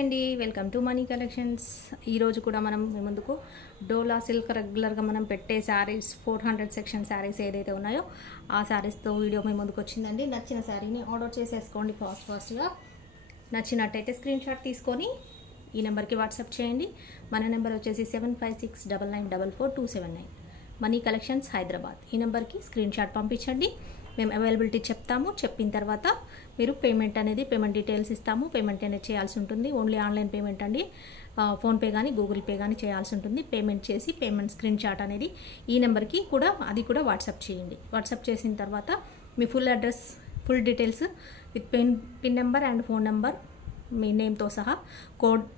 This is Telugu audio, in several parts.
అండి, వెల్కమ్ టు మనీ కలెక్షన్స్. ఈరోజు కూడా మనం మీ ముందుకు డోలా సిల్క్ రెగ్యులర్గా మనం పెట్టే శారీస్ 400 సెక్షన్ శారీస్ ఏదైతే ఉన్నాయో ఆ శారీస్తో వీడియో మీ ముందుకు వచ్చిందండి. నచ్చిన శారీని ఆర్డర్ చేసేసుకోండి ఫాస్ట్గా. నచ్చినట్టయితే స్క్రీన్ షాట్ తీసుకొని ఈ నెంబర్కి వాట్సాప్ చేయండి. మన నెంబర్ వచ్చేసి 7569944279. Money collections Hyderabad. ఈ నెంబర్కి స్క్రీన్ షాట్ పంపించండి. మేము అవైలబిలిటీ చెప్తాము. చెప్పిన తర్వాత మీరు పేమెంట్ డీటెయిల్స్ ఇస్తాము. పేమెంట్ అనేది చేయాల్సి ఉంటుంది. ఓన్లీ ఆన్లైన్ పేమెంట్ అండి. ఫోన్పే కానీ గూగుల్ పే కానీ చేయాల్సి ఉంటుంది. పేమెంట్ చేసి పేమెంట్ స్క్రీన్ షాట్ అనేది ఈ నెంబర్కి కూడా వాట్సాప్ చేయండి. వాట్సాప్ చేసిన తర్వాత మీ full address, full details with pin number and phone number, మీ నేమ్తో సహా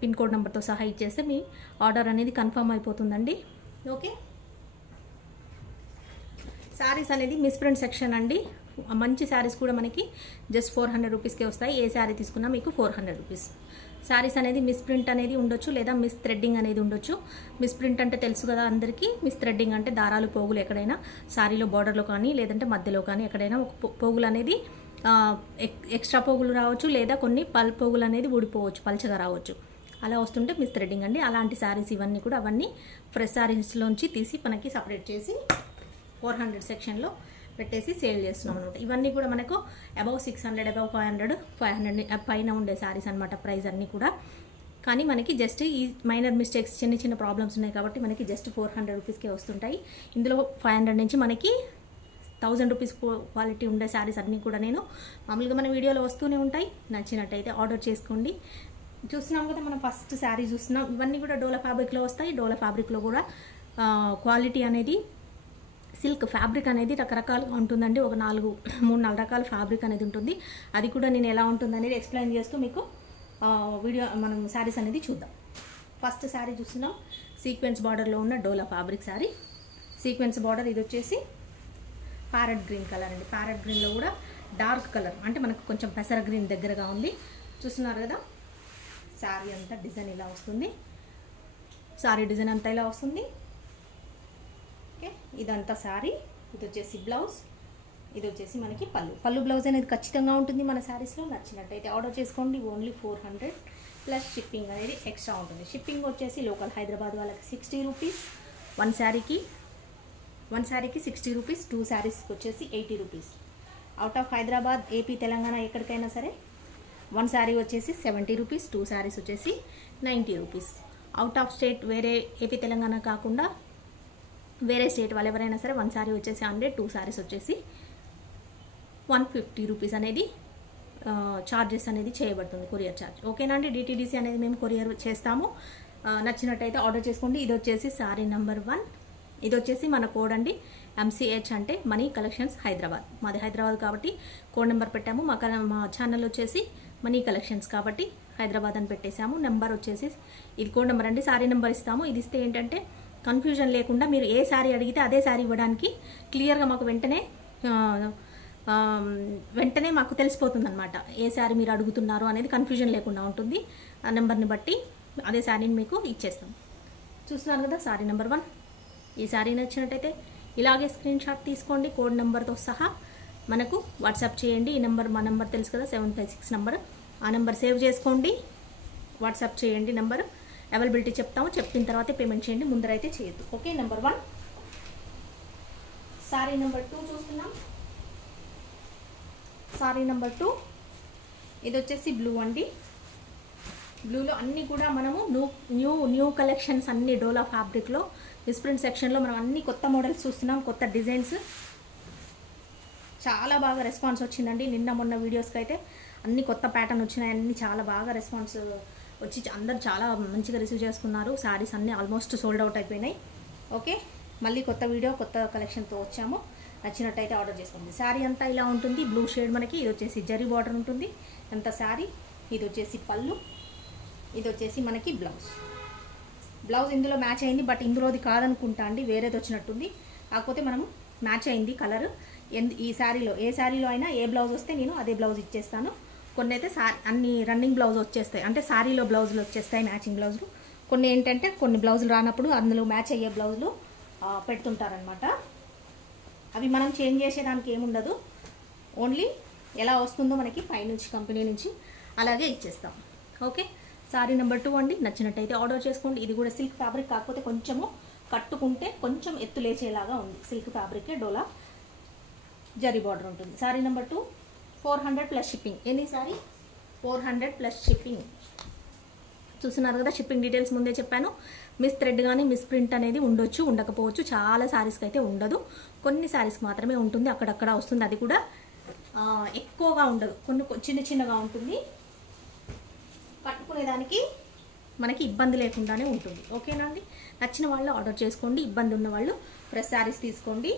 పిన్ కోడ్ నెంబర్తో సహా ఇచ్చేస్తే మీ ఆర్డర్ అనేది కన్ఫర్మ్ అయిపోతుందండి. ఓకే, శారీస్ అనేది మిస్ప్రింట్ సెక్షన్ అండి. మంచి శారీస్ కూడా మనకి జస్ట్ 400 రూపీస్కే వస్తాయి. ఏ శారీ తీసుకున్నా మీకు 400 రూపీస్. శారీస్ అనేది మిస్ప్రింట్ అనేది ఉండొచ్చు, లేదా మిస్ థ్రెడ్డింగ్ అనేది ఉండొచ్చు. మిస్ప్రింట్ అంటే తెలుసు కదా అందరికీ. మిస్ థ్రెడ్డింగ్ అంటే దారాలు, పోగులు ఎక్కడైనా శారీలో బార్డర్లో కానీ లేదంటే మధ్యలో కానీ ఎక్కడైనా ఒక పోగులు అనేది ఎక్స్ట్రా పోగులు రావచ్చు, లేదా కొన్ని పోగులు అనేది ఊడిపోవచ్చు, పల్చగా రావచ్చు. అలా వస్తుంటే మిస్ థ్రెడ్డింగ్ అండి. అలాంటి శారీస్ ఇవన్నీ కూడా అవన్నీ ఫ్రెష్ శారీస్లోంచి తీసి మనకి సపరేట్ చేసి 400 సెక్షన్లో పెట్టేసి సేల్ చేస్తున్నాం అనమాట. ఇవన్నీ కూడా మనకు అబౌవ్ 600, అబౌవ్ 500 పైన ఉండే శారీస్ అనమాట ప్రైస్ అన్నీ కూడా. కానీ మనకి జస్ట్ ఈ మైనర్ మిస్టేక్స్, చిన్న ప్రాబ్లమ్స్ ఉన్నాయి కాబట్టి మనకి జస్ట్ 400 రూపీస్కే వస్తుంటాయి. ఇందులో 500 నుంచి మనకి 1000 రూపీస్ క్వాలిటీ ఉండే శారీస్ అన్నీ కూడా నేను మామూలుగా మన వీడియోలో వస్తూనే ఉంటాయి. నచ్చినట్టయితే ఆర్డర్ చేసుకోండి. చూస్తున్నాం కదా, మనం ఫస్ట్ శారీ చూస్తున్నాం. ఇవన్నీ కూడా డోలా ఫ్యాబ్రిక్లో వస్తాయి. డోలా ఫ్యాబ్రిక్లో కూడా క్వాలిటీ అనేది, సిల్క్ ఫ్యాబ్రిక్ అనేది రకరకాలుగా ఉంటుందండి. ఒక 3-4 రకాల ఫ్యాబ్రిక్ అనేది ఉంటుంది. అది కూడా నేను ఎలా ఉంటుంది అనేది ఎక్స్ప్లెయిన్ చేస్తూ మీకు మనం శారీస్ అనేది చూద్దాం. ఫస్ట్ శారీ చూస్తున్నాం, సీక్వెన్స్ బార్డర్లో ఉన్న డోలా ఫ్యాబ్రిక్ శారీ. సీక్వెన్స్ బార్డర్ ఇది వచ్చేసి ప్యారెట్ గ్రీన్ కలర్ అండి. ప్యారెట్ గ్రీన్లో కూడా డార్క్ కలర్, అంటే మనకు కొంచెం పెసర గ్రీన్ దగ్గరగా ఉంది. చూస్తున్నారు కదా, శారీ అంతా డిజైన్ ఇలా వస్తుంది. శారీ డిజైన్ అంతా ఇలా వస్తుంది. ఓకే, ఇదంతా శారీ. ఇది వచ్చేసి బ్లౌజ్, ఇది వచ్చేసి మనకి పళ్ళు బ్లౌజ్ అనేది ఖచ్చితంగా ఉంటుంది మన శారీస్లో. నచ్చినట్టయితే ఆర్డర్ చేసుకోండి. ఓన్లీ 400 ప్లస్ షిప్పింగ్ అనేది ఎక్స్ట్రా ఉంటుంది. షిప్పింగ్ వచ్చేసి లోకల్ హైదరాబాద్ వాళ్ళకి 60 రూపీస్. వన్ శారీకి 60 రూపీస్. 2 శారీస్కి వచ్చేసి 80 rupees. Out of Hyderabad, AP, Telangana ఎక్కడికైనా సరే 1 శారీ వచ్చేసి 70 రూపీస్. 2 శారీస్ వచ్చేసి 90 రూపీస్. అవుట్ ఆఫ్ స్టేట్, వేరే ఏపీ తెలంగాణ కాకుండా వేరే స్టేట్ వాళ్ళు ఎవరైనా సరే 1 శారీ వచ్చేసి 100, 2 శారీస్ వచ్చేసి 150 రూపీస్ అనేది ఛార్జెస్ అనేది చేయబడుతుంది, కొరియర్ ఛార్జ్. ఓకేనా అండి. డిటీడీసీ అనేది మేము కొరియర్ చేస్తాము. నచ్చినట్టయితే ఆర్డర్ చేసుకోండి. ఇది వచ్చేసి శారీ నెంబర్ 1. ఇది వచ్చేసి మన కోడ్ అండి, MCH అంటే మనీ కలెక్షన్స్ హైదరాబాద్. మాది హైదరాబాద్ కాబట్టి కోడ్ నెంబర్ పెట్టాము. మా ఛానల్ వచ్చేసి మనీ కలెక్షన్స్ కాబట్టి హైదరాబాద్ అని పెట్టేశాము. నెంబర్ వచ్చేసి ఇది కోడ్ నెంబర్ అండి. శారీ నెంబర్ ఇస్తాము. ఇది ఇస్తే ఏంటంటే కన్ఫ్యూజన్ లేకుండా మీరు ఏ శారీ అడిగితే అదే శారీ ఇవ్వడానికి క్లియర్గా మాకు వెంటనే మాకు తెలిసిపోతుంది అనమాట. ఏ శారీ మీరు అడుగుతున్నారు అనేది కన్ఫ్యూజన్ లేకుండా ఉంటుంది. ఆ నెంబర్ని బట్టి అదే శారీని మీకు ఇచ్చేస్తాం. చూస్తున్నారు కదా, శారీ నెంబర్ 1. ఈ శారీ నచ్చినట్టయితే ఇలాగే స్క్రీన్ షాట్ తీసుకోండి. కోడ్ నెంబర్తో సహా మనకు వాట్సాప్ చేయండి. ఈ నెంబర్ మా నెంబర్ తెలుసు కదా, 756 నెంబర్. ఆ నెంబర్ సేవ్ చేసుకోండి, వాట్సాప్ చేయండి. నెంబర్ అవైలబిలిటీ చెప్తాము. చెప్పిన తర్వాత పేమెంట్ చేయండి, ముందరైతే చేయొద్దు. Okay, number 1. సారీ నెంబర్ 2 చూస్తున్నాం. సారీ నెంబర్ 2 ఇది వచ్చేసి బ్లూ అండి. బ్లూలో అన్నీ కూడా మనము న్యూ కలెక్షన్స్ అన్ని డోలా ఫ్యాబ్రిక్లో మిస్ప్రింట్ సెక్షన్లో మనం అన్ని కొత్త మోడల్స్ చూస్తున్నాం, కొత్త డిజైన్స్. చాలా బాగా రెస్పాన్స్ వచ్చిందండి. నిన్న మొన్న వీడియోస్కి అయితే అన్ని కొత్త ప్యాటర్న్ వచ్చినాయి. అన్ని చాలా బాగా రెస్పాన్స్ వచ్చి అందరు చాలా మంచిగా రిసీవ్ చేసుకున్నారు. శారీస్ అన్నీ ఆల్మోస్ట్ సోల్డ్ అవుట్ అయిపోయినాయి. ఓకే, మళ్ళీ కొత్త వీడియో, కొత్త కలెక్షన్తో వచ్చాము. నచ్చినట్టయితే ఆర్డర్ చేసుకోండి. శారీ అంతా ఇలా ఉంటుంది. బ్లూ షేడ్ మనకి. ఇది వచ్చేసి జరీ బార్డర్ ఉంటుంది ఎంత శారీ. ఇది వచ్చేసి పళ్ళు, ఇది వచ్చేసి మనకి బ్లౌజ్ ఇందులో మ్యాచ్ అయింది. బట్ ఇందులోది కాదనుకుంటా అండి, వేరేది వచ్చినట్టుంది. కాకపోతే మనము మ్యాచ్ అయింది కలర్. ఈ శారీలో ఏ శారీలో అయినా ఏ బ్లౌజ్ వస్తే నేను అదే బ్లౌజ్ ఇచ్చేస్తాను. కొన్ని అయితే అన్ని రన్నింగ్ బ్లౌజ్ వచ్చేస్తాయి, అంటే శారీలో బ్లౌజులు వచ్చేస్తాయి, మ్యాచింగ్ బ్లౌజులు. కొన్ని ఏంటంటే కొన్ని బ్లౌజులు రానప్పుడు అందులో మ్యాచ్ అయ్యే బ్లౌజులు పెడుతుంటారనమాట. అవి మనం చేంజ్ చేసేదానికి ఏముండదు. ఓన్లీ ఎలా వస్తుందో మనకి పైనుంచి కంపెనీ నుంచి అలాగే ఇచ్చేస్తాం. ఓకే, శారీ నెంబర్ 2 అండి. నచ్చినట్టయితే ఆర్డర్ చేసుకోండి. ఇది కూడా సిల్క్ ఫ్యాబ్రిక్, కాకపోతే కొంచెము కట్టుకుంటే కొంచెం ఎత్తు లేచేలాగా ఉంది. సిల్క్ ఫ్యాబ్రికే డోలా జరీ బార్డర్ ఉంటుంది. Sari number 2 400 plus shipping. ఎన్ని సారీ 400 ప్లస్ షిప్పింగ్. చూస్తున్నారు కదా, షిప్పింగ్ డీటెయిల్స్ ముందే చెప్పాను. మిస్ థ్రెడ్ కానీ మిస్ ప్రింట్ అనేది ఉండొచ్చు, ఉండకపోవచ్చు. చాలా శారీస్కి అయితే ఉండదు, కొన్ని శారీస్కి మాత్రమే ఉంటుంది. అక్కడక్కడ వస్తుంది, అది కూడా ఎక్కువగా ఉండదు, కొన్ని చిన్న చిన్నగా ఉంటుంది. కట్టుకునేదానికి మనకి ఇబ్బంది లేకుండానే ఉంటుంది. ఓకేనా అండి? నచ్చిన వాళ్ళు ఆర్డర్ చేసుకోండి. ఇబ్బంది ఉన్న వాళ్ళు ఫ్రెష్ శారీస్ తీసుకోండి.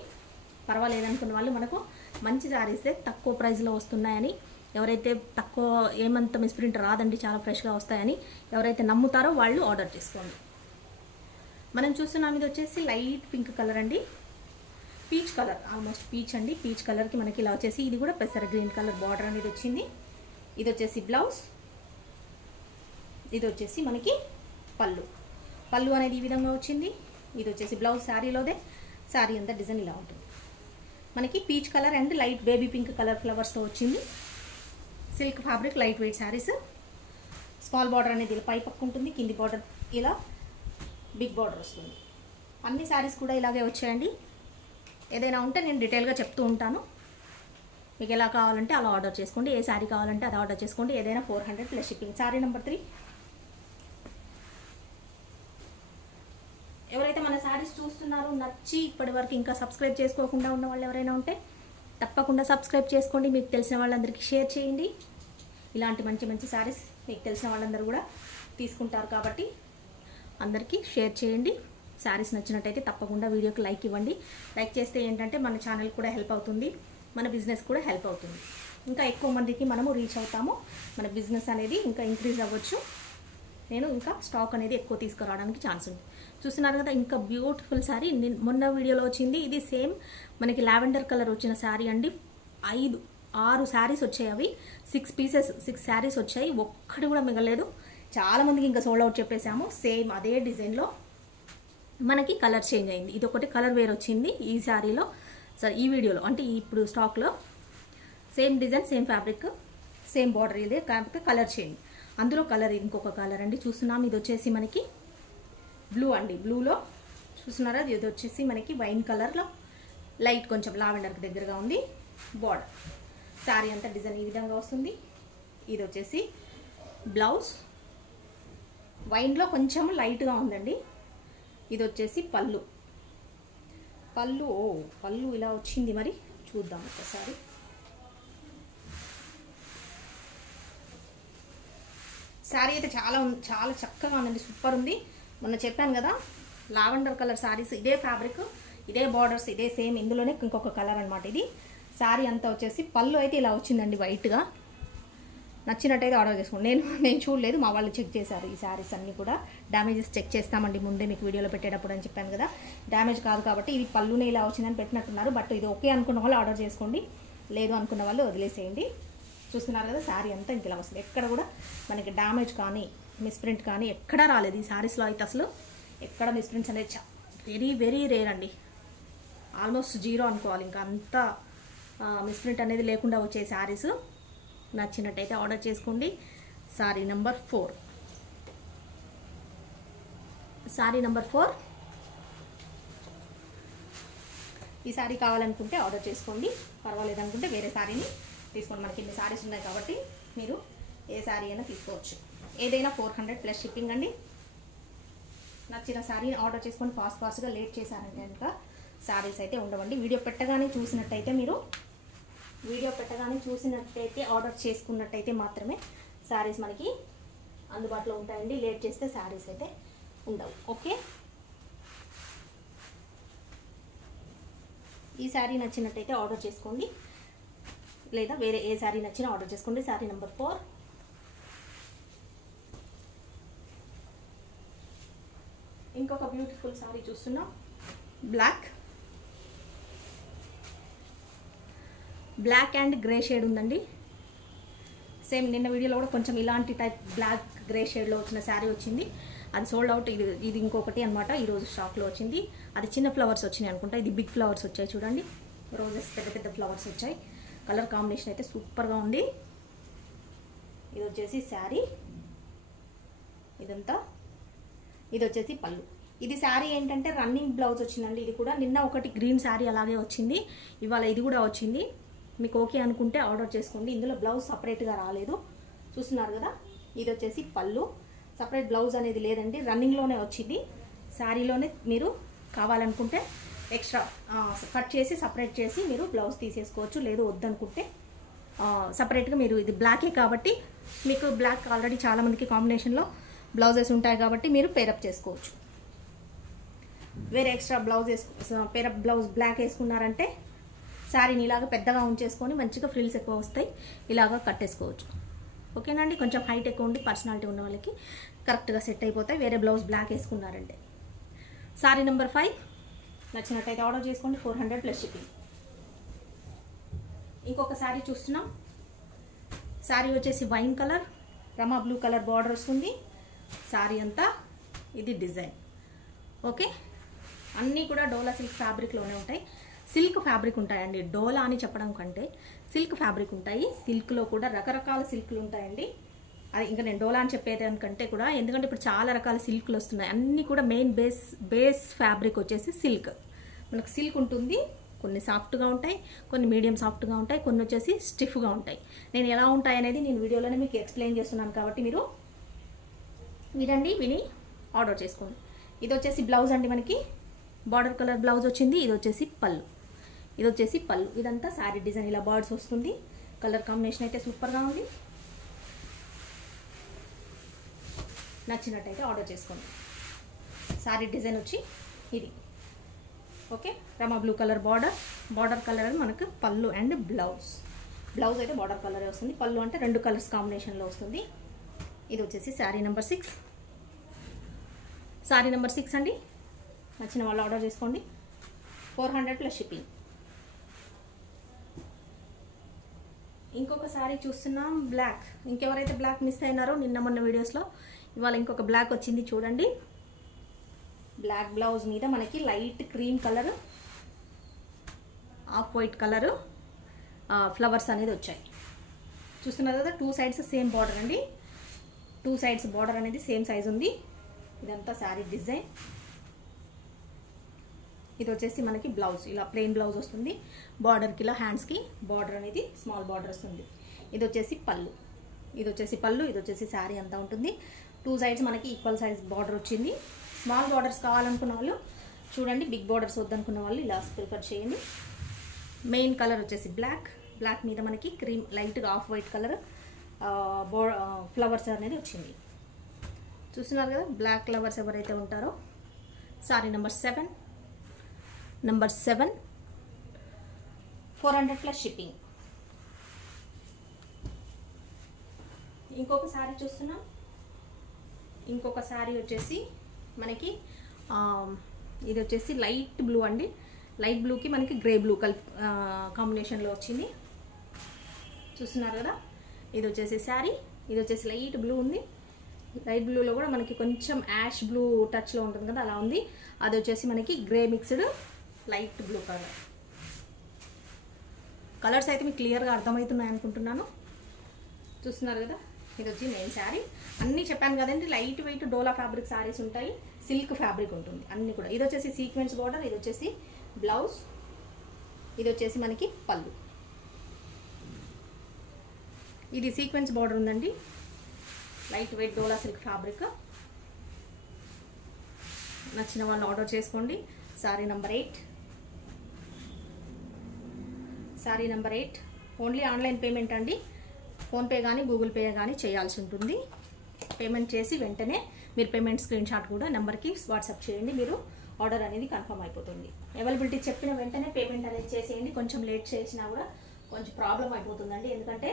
పర్వాలేదనుకున్న వాళ్ళు మనకు మంచి శారీసే తక్కువ ప్రైస్లో వస్తున్నాయని, ఎవరైతే తక్కువ ఏమంత మిస్ప్రింట్ రాదండి, చాలా ఫ్రెష్గా వస్తాయని ఎవరైతే నమ్ముతారో వాళ్ళు ఆర్డర్ చేసుకోండి. మనం చూస్తున్నాం, ఇది వచ్చేసి లైట్ పింక్ కలర్ అండి, పీచ్ కలర్, ఆల్మోస్ట్ పీచ్ అండి. పీచ్ కలర్కి మనకి ఇలా వచ్చేసి ఇది కూడా పెసర గ్రీన్ కలర్ బార్డర్ అనేది వచ్చింది. ఇది వచ్చేసి బ్లౌజ్, ఇది వచ్చేసి మనకి పళ్ళు అనేది ఈ విధంగా వచ్చింది. ఇది వచ్చేసి బ్లౌజ్ శారీలోదే. శారీ అంతా డిజైన్ ఇలా ఉంటుంది. మనకి peach colour and light baby pink colour ఫ్లవర్స్తో వచ్చింది. Silk fabric, light weight saris. Small border అనేది ఇలా పై పక్క ఉంటుంది, కింది బార్డర్ ఇలా బిగ్ బార్డర్ వస్తుంది. అన్ని శారీస్ కూడా ఇలాగే వచ్చాయండి. ఏదైనా ఉంటే నేను డీటెయిల్గా చెప్తూ ఉంటాను. మీకు ఎలా కావాలంటే అలా ఆర్డర్ చేసుకోండి. ఏ శారీ కావాలంటే అది ఆర్డర్ చేసుకోండి. ఏదైనా 400 ప్లస్ షిప్పింగ్. శారీ నెంబర్ 3. ఎవరైతే మన శారీస్ చూస్తున్నారో నచ్చి ఇప్పటివరకు ఇంకా సబ్స్క్రైబ్ చేసుకోకుండా ఉన్న వాళ్ళు ఎవరైనా ఉంటే తప్పకుండా సబ్స్క్రైబ్ చేసుకోండి. మీకు తెలిసిన వాళ్ళందరికీ షేర్ చేయండి. ఇలాంటి మంచి మంచి శారీస్ మీకు తెలిసిన వాళ్ళందరూ కూడా తీసుకుంటారు కాబట్టి అందరికీ షేర్ చేయండి. శారీస్ నచ్చినట్టయితే తప్పకుండా వీడియోకి లైక్ ఇవ్వండి. లైక్ చేస్తే ఏంటంటే మన ఛానల్ కూడా హెల్ప్ అవుతుంది, మన బిజినెస్ కూడా హెల్ప్ అవుతుంది. ఇంకా ఎక్కువ మందికి మనము రీచ్ అవుతాము, మన బిజినెస్ అనేది ఇంకా ఇంక్రీజ్ అవ్వచ్చు. నేను ఇంకా స్టాక్ అనేది ఎక్కువ తీసుకురావడానికి ఛాన్స్ ఉంది. చూస్తున్నారు కదా, ఇంకా బ్యూటిఫుల్ శారీ మొన్న వీడియోలో వచ్చింది. ఇది సేమ్ మనకి లావెండర్ కలర్ వచ్చిన శారీ అండి. 6 శారీస్ వచ్చాయి. అవి 6 శారీస్ వచ్చాయి. ఒక్కటి కూడా మిగలేదు. చాలామందికి ఇంకా సోల్డ్ అవుట్ చెప్పేసాము. సేమ్ అదే డిజైన్లో మనకి కలర్ చేంజ్ అయింది. ఇది ఒకటి కలర్ వేర్ వచ్చింది ఈ శారీలో, సారీ ఈ వీడియోలో, అంటే ఇప్పుడు స్టాక్లో same design, same fabric, same border. ఇదే కాకపోతే కలర్ చేంజ్. అందులో కలర్ ఇంకొక కలర్ అండి. చూస్తున్నాం, ఇది వచ్చేసి మనకి బ్లూ అండి. బ్లూలో చూస్తున్నారా, ఇది వచ్చేసి మనకి వైన్ కలర్లో లైట్ కొంచెం లావెండర్కి దగ్గరగా ఉంది బార్డర్. శారీ అంతా డిజైన్ ఈ విధంగా వస్తుంది. ఇది వచ్చేసి బ్లౌజ్, వైన్లో కొంచెం లైట్గా ఉందండి. ఇది వచ్చేసి పళ్ళు ఇలా వచ్చింది. మరి చూద్దాం ఒకసారి. శారీ అయితే చాలా చక్కగా ఉందండి, సూపర్ ఉంది. మొన్న చెప్పాను కదా, లావెండర్ కలర్ శారీస్, ఇదే ఫ్యాబ్రిక్, ఇదే బార్డర్స్, ఇదే సేమ్. ఇందులోనే ఇంకొక కలర్ అనమాట ఇది. శారీ అంతా వచ్చేసి పళ్ళు అయితే ఇలా వచ్చిందండి వైట్గా. నచ్చినట్టయితే ఆర్డర్ చేసుకోండి. నేను చూడలేదు, మా వాళ్ళు చెక్ చేశారు ఈ శారీస్ అన్నీ కూడా. డ్యామేజెస్ చెక్ చేస్తామండి ముందే మీకు వీడియోలో పెట్టేటప్పుడు అని చెప్పాను కదా. డ్యామేజ్ కాదు కాబట్టి ఇది పళ్ళునే ఇలా వచ్చిందని పెట్టినట్టున్నారు. బట్ ఇది ఓకే అనుకున్న వాళ్ళు ఆర్డర్ చేసుకోండి, లేదు అనుకున్న వాళ్ళు వదిలేసేయండి. చూస్తున్నారు కదా, శారీ అంతా ఇంక ఇలా వస్తుంది. ఎక్కడ కూడా మనకి డ్యామేజ్ కానీ మిస్ప్రింట్ కానీ ఎక్కడా రాలేదు. ఈ శారీస్లో అయితే అసలు ఎక్కడ మిస్ప్రింట్స్ అనేది వెరీ వెరీ రేర్ అండి. ఆల్మోస్ట్ 0 అనుకోవాలి. ఇంకా అంత మిస్ప్రింట్ అనేది లేకుండా వచ్చే శారీస్. నచ్చినట్టయితే ఆర్డర్ చేసుకోండి. శారీ నెంబర్ 4. శారీ నెంబర్ 4. ఈ శారీ కావాలనుకుంటే ఆర్డర్ చేసుకోండి, పర్వాలేదు అనుకుంటే వేరే శారీని తీసుకోండి. మనకి ఇన్ని శారీస్ ఉన్నాయి కాబట్టి మీరు ఏ శారీ అయినా తీసుకోవచ్చు. ఏదైనా 400 ప్లస్ షిప్పింగ్ అండి. నచ్చిన శారీని ఆర్డర్ చేసుకొని ఫాస్ట్గా లేట్ చేశారంటే కనుక శారీస్ అయితే ఉండవండి. వీడియో పెట్టగానే చూసినట్టయితే ఆర్డర్ చేసుకున్నట్టయితే మాత్రమే శారీస్ మనకి అందుబాటులో ఉంటాయండి. లేట్ చేస్తే శారీస్ అయితే ఉండవు. ఓకే, ఈ శారీ నచ్చినట్టయితే ఆర్డర్ చేసుకోండి, లేదా వేరే ఏ శారీ నచ్చినా ఆర్డర్ చేసుకోండి. శారీ నెంబర్ 4. ఇంకొక బ్యూటిఫుల్ శారీ చూస్తున్నాం. బ్లాక్ అండ్ గ్రే షేడ్ ఉందండి. సేమ్ నిన్న వీడియోలో కూడా కొంచెం ఇలాంటి టైప్ బ్లాక్ గ్రే షేడ్లో వచ్చిన శారీ వచ్చింది. అది సోల్డ్ అవుట్. ఇది ఇంకొకటి అనమాట, ఈరోజు స్టాక్లో వచ్చింది. అది చిన్న ఫ్లవర్స్ వచ్చినాయి అనుకుంటా, ఇది బిగ్ ఫ్లవర్స్ వచ్చాయి. చూడండి, రోజెస్ పెద్ద ఫ్లవర్స్ వచ్చాయి. కలర్ కాంబినేషన్ అయితే సూపర్గా ఉంది. ఇది వచ్చేసి శారీ. ఇదంతా ఇది వచ్చేసి పళ్ళు. ఇది శారీ ఏంటంటే రన్నింగ్ బ్లౌజ్ వచ్చిందండి. ఇది కూడా నిన్న ఒకటి గ్రీన్ శారీ అలాగే వచ్చింది, ఇవాళ ఇది కూడా వచ్చింది. మీకు ఓకే అనుకుంటే ఆర్డర్ చేసుకోండి. ఇందులో బ్లౌజ్ సపరేట్గా రాలేదు, చూస్తున్నారు కదా. ఇది వచ్చేసి పళ్ళు, సపరేట్ బ్లౌజ్ అనేది లేదండి, రన్నింగ్లోనే వచ్చింది. శారీలోనే మీరు కావాలనుకుంటే ఎక్స్ట్రా కట్ చేసి సపరేట్ చేసి మీరు బ్లౌజ్ తీసేసుకోవచ్చు. లేదు వద్దనుకుంటే సపరేట్గా మీరు, ఇది బ్లాకే కాబట్టి మీకు బ్లాక్ ఆల్రెడీ చాలామందికి కాంబినేషన్లో బ్లౌజెస్ ఉంటాయి కాబట్టి మీరు పేరప్ చేసుకోవచ్చు. వేరే extra blouse pair up blouse black వేసుకున్నారంటే శారీని ఇలాగ పెద్దగా ఉంచేసుకొని మంచిగా ఫ్రిల్స్ ఎక్కువ వస్తాయి, ఇలాగ కట్టేసుకోవచ్చు. ఓకేనండి. కొంచెం హైట్ ఎక్కువ ఉండి పర్సనాలిటీ ఉన్న వాళ్ళకి కరెక్ట్గా సెట్ అయిపోతాయి వేరే బ్లౌజ్ బ్లాక్ వేసుకున్నారంటే. శారీ నెంబర్ 5 నచ్చినట్టయితే ఆర్డర్ చేసుకోండి, 400 ప్లస్ షిప్పింగ్. ఇంకొక శారీ చూస్తున్నాం. శారీ వచ్చేసి వైన్ కలర్, రమా బ్లూ కలర్ బార్డర్ వస్తుంది. శారీ అంతా ఇది డిజైన్. ఓకే, అన్నీ కూడా డోలా సిల్క్ ఫ్యాబ్రిక్లోనే ఉంటాయి. సిల్క్ ఫ్యాబ్రిక్ ఉంటాయండి, డోలా అని చెప్పడం కంటే సిల్క్ ఫ్యాబ్రిక్ ఉంటాయి. సిల్క్లో కూడా రకరకాల సిల్క్లు ఉంటాయండి. అది ఇంకా నేను డోలా అని చెప్పేదానికంటే కూడా, ఎందుకంటే ఇప్పుడు చాలా రకాల సిల్క్లు వస్తున్నాయి. అన్నీ కూడా మెయిన్ బేస్ ఫ్యాబ్రిక్ వచ్చేసి సిల్క్. మనకు సిల్క్ ఉంటుంది, కొన్ని సాఫ్ట్గా ఉంటాయి, కొన్ని మీడియం సాఫ్ట్గా ఉంటాయి, కొన్ని వచ్చేసి స్టిఫ్గా ఉంటాయి. నేను ఎలా ఉంటాయి అనేది నేను వీడియోలోనే మీకు ఎక్స్ప్లెయిన్ చేస్తున్నాను కాబట్టి మీరు వినండి, విని ఆర్డర్ చేసుకోండి. ఇది వచ్చేసి బ్లౌజ్ అండి, మనకి బార్డర్ కలర్ బ్లౌజ్ వచ్చింది. ఇది వచ్చేసి పళ్ళు, ఇది వచ్చేసి పళ్ళు. ఇదంతా శారీ డిజైన్ ఇలా బర్డ్స్ వస్తుంది. కలర్ కాంబినేషన్ అయితే సూపర్గా ఉంది. నచ్చినట్టయితే ఆర్డర్ చేసుకోండి. శారీ డిజైన్ వచ్చి ఇది. ఓకే, రమా బ్లూ కలర్ బార్డర్ కలర్ మనకు పళ్ళు అండ్ బ్లౌజ్ అయితే బార్డర్ కలర్ వస్తుంది. పళ్ళు అంటే 2 కలర్స్ కాంబినేషన్లో వస్తుంది. ఇది వచ్చేసి శారీ నెంబర్ 6. శారీ నెంబర్ 6 అండి. నచ్చిన వాళ్ళు ఆర్డర్ చేసుకోండి, 400 ప్లస్ షిప్పింగ్. ఇంకొక శారీ చూస్తున్నాం, బ్లాక్. ఇంకెవరైతే బ్లాక్ మిస్ అయినారో నిన్న మొన్న వీడియోస్లో, ఇవాళ ఇంకొక బ్లాక్ వచ్చింది చూడండి. బ్లాక్ బ్లౌజ్ మీద మనకి light cream colour, off white colour flowers అనేది వచ్చాయి. చూస్తున్నారు కదా, 2 సైడ్స్ సేమ్ బార్డర్ అండి. 2 సైడ్స్ బార్డర్ అనేది సేమ్ సైజ్ ఉంది. ఇదంతా శారీ డిజైన్. ఇది వచ్చేసి మనకి బ్లౌజ్, ఇలా ప్లెయిన్ బ్లౌజ్ వస్తుంది. బార్డర్కి ఇలా హ్యాండ్స్కి బార్డర్ అనేది స్మాల్ బార్డర్ వస్తుంది. ఇది వచ్చేసి పళ్ళు, ఇది వచ్చేసి పళ్ళు, ఇది వచ్చేసి శారీ అంతా ఉంటుంది. 2 సైడ్స్ మనకి ఈక్వల్ సైజ్ బార్డర్ వచ్చింది. స్మాల్ బార్డర్స్ కావాలనుకున్న వాళ్ళు చూడండి, బిగ్ బార్డర్స్ వద్దనుకున్న వాళ్ళు ఇలా ప్రిఫర్ చేయండి. మెయిన్ కలర్ వచ్చేసి బ్లాక్ మీద మనకి క్రీమ్ లైట్గా ఆఫ్ వైట్ కలర్ ఫ్లవర్స్ అనేది వచ్చింది. చూస్తున్నారు కదా, బ్లాక్ ఫ్లవర్స్ ఎవరైతే ఉంటారో. Sorry number 7 400 plus shipping. ఇంకొక శారీ చూస్తున్నాం. ఇంకొక శారీ వచ్చేసి మనకి ఇది వచ్చేసి లైట్ బ్లూ అండి. లైట్ బ్లూకి మనకి గ్రే బ్లూ కాంబినేషన్లో వచ్చింది. చూస్తున్నారు కదా, ఇది వచ్చేసి శారీ. ఇది వచ్చేసి లైట్ బ్లూ ఉంది. లైట్ బ్లూలో కూడా మనకి కొంచెం యాష్ బ్లూ టచ్లో ఉంటుంది కదా, అలా ఉంది. అది వచ్చేసి మనకి grey mixed light blue colour. Colours అయితే మీకు క్లియర్గా అర్థమవుతున్నాయి అనుకుంటున్నాను. చూస్తున్నారు కదా, ఇది వచ్చి మెయిన్ శారీ. అన్నీ చెప్పాను కదండి, లైట్ వెయిట్ డోలా ఫ్యాబ్రిక్ శారీస్ ఉంటాయి, సిల్క్ ఫ్యాబ్రిక్ ఉంటుంది అన్నీ కూడా. ఇది వచ్చేసి సీక్వెన్స్ బార్డర్, ఇది వచ్చేసి బ్లౌజ్, ఇది వచ్చేసి మనకి పళ్ళు. ఇది సీక్వెన్స్ బార్డర్ ఉందండి, లైట్ వెయిట్ డోలా సిల్క్ ఫ్యాబ్రిక్. నచ్చిన వాళ్ళు ఆర్డర్ చేసుకోండి. Sari number 8 only online payment అండి. ఫోన్పే కానీ గూగుల్ పే కానీ చేయాల్సి ఉంటుంది. పేమెంట్ చేసి వెంటనే మీరు పేమెంట్ స్క్రీన్ షాట్ కూడా నెంబర్కి వాట్సాప్ చేయండి, మీరు ఆర్డర్ అనేది కన్ఫర్మ్ అయిపోతుంది. అవైలబిలిటీ చెప్పిన వెంటనే పేమెంట్ అనేది చేసేయండి. కొంచెం లేట్ చేసినా కూడా కొంచెం ప్రాబ్లం అయిపోతుందండి. ఎందుకంటే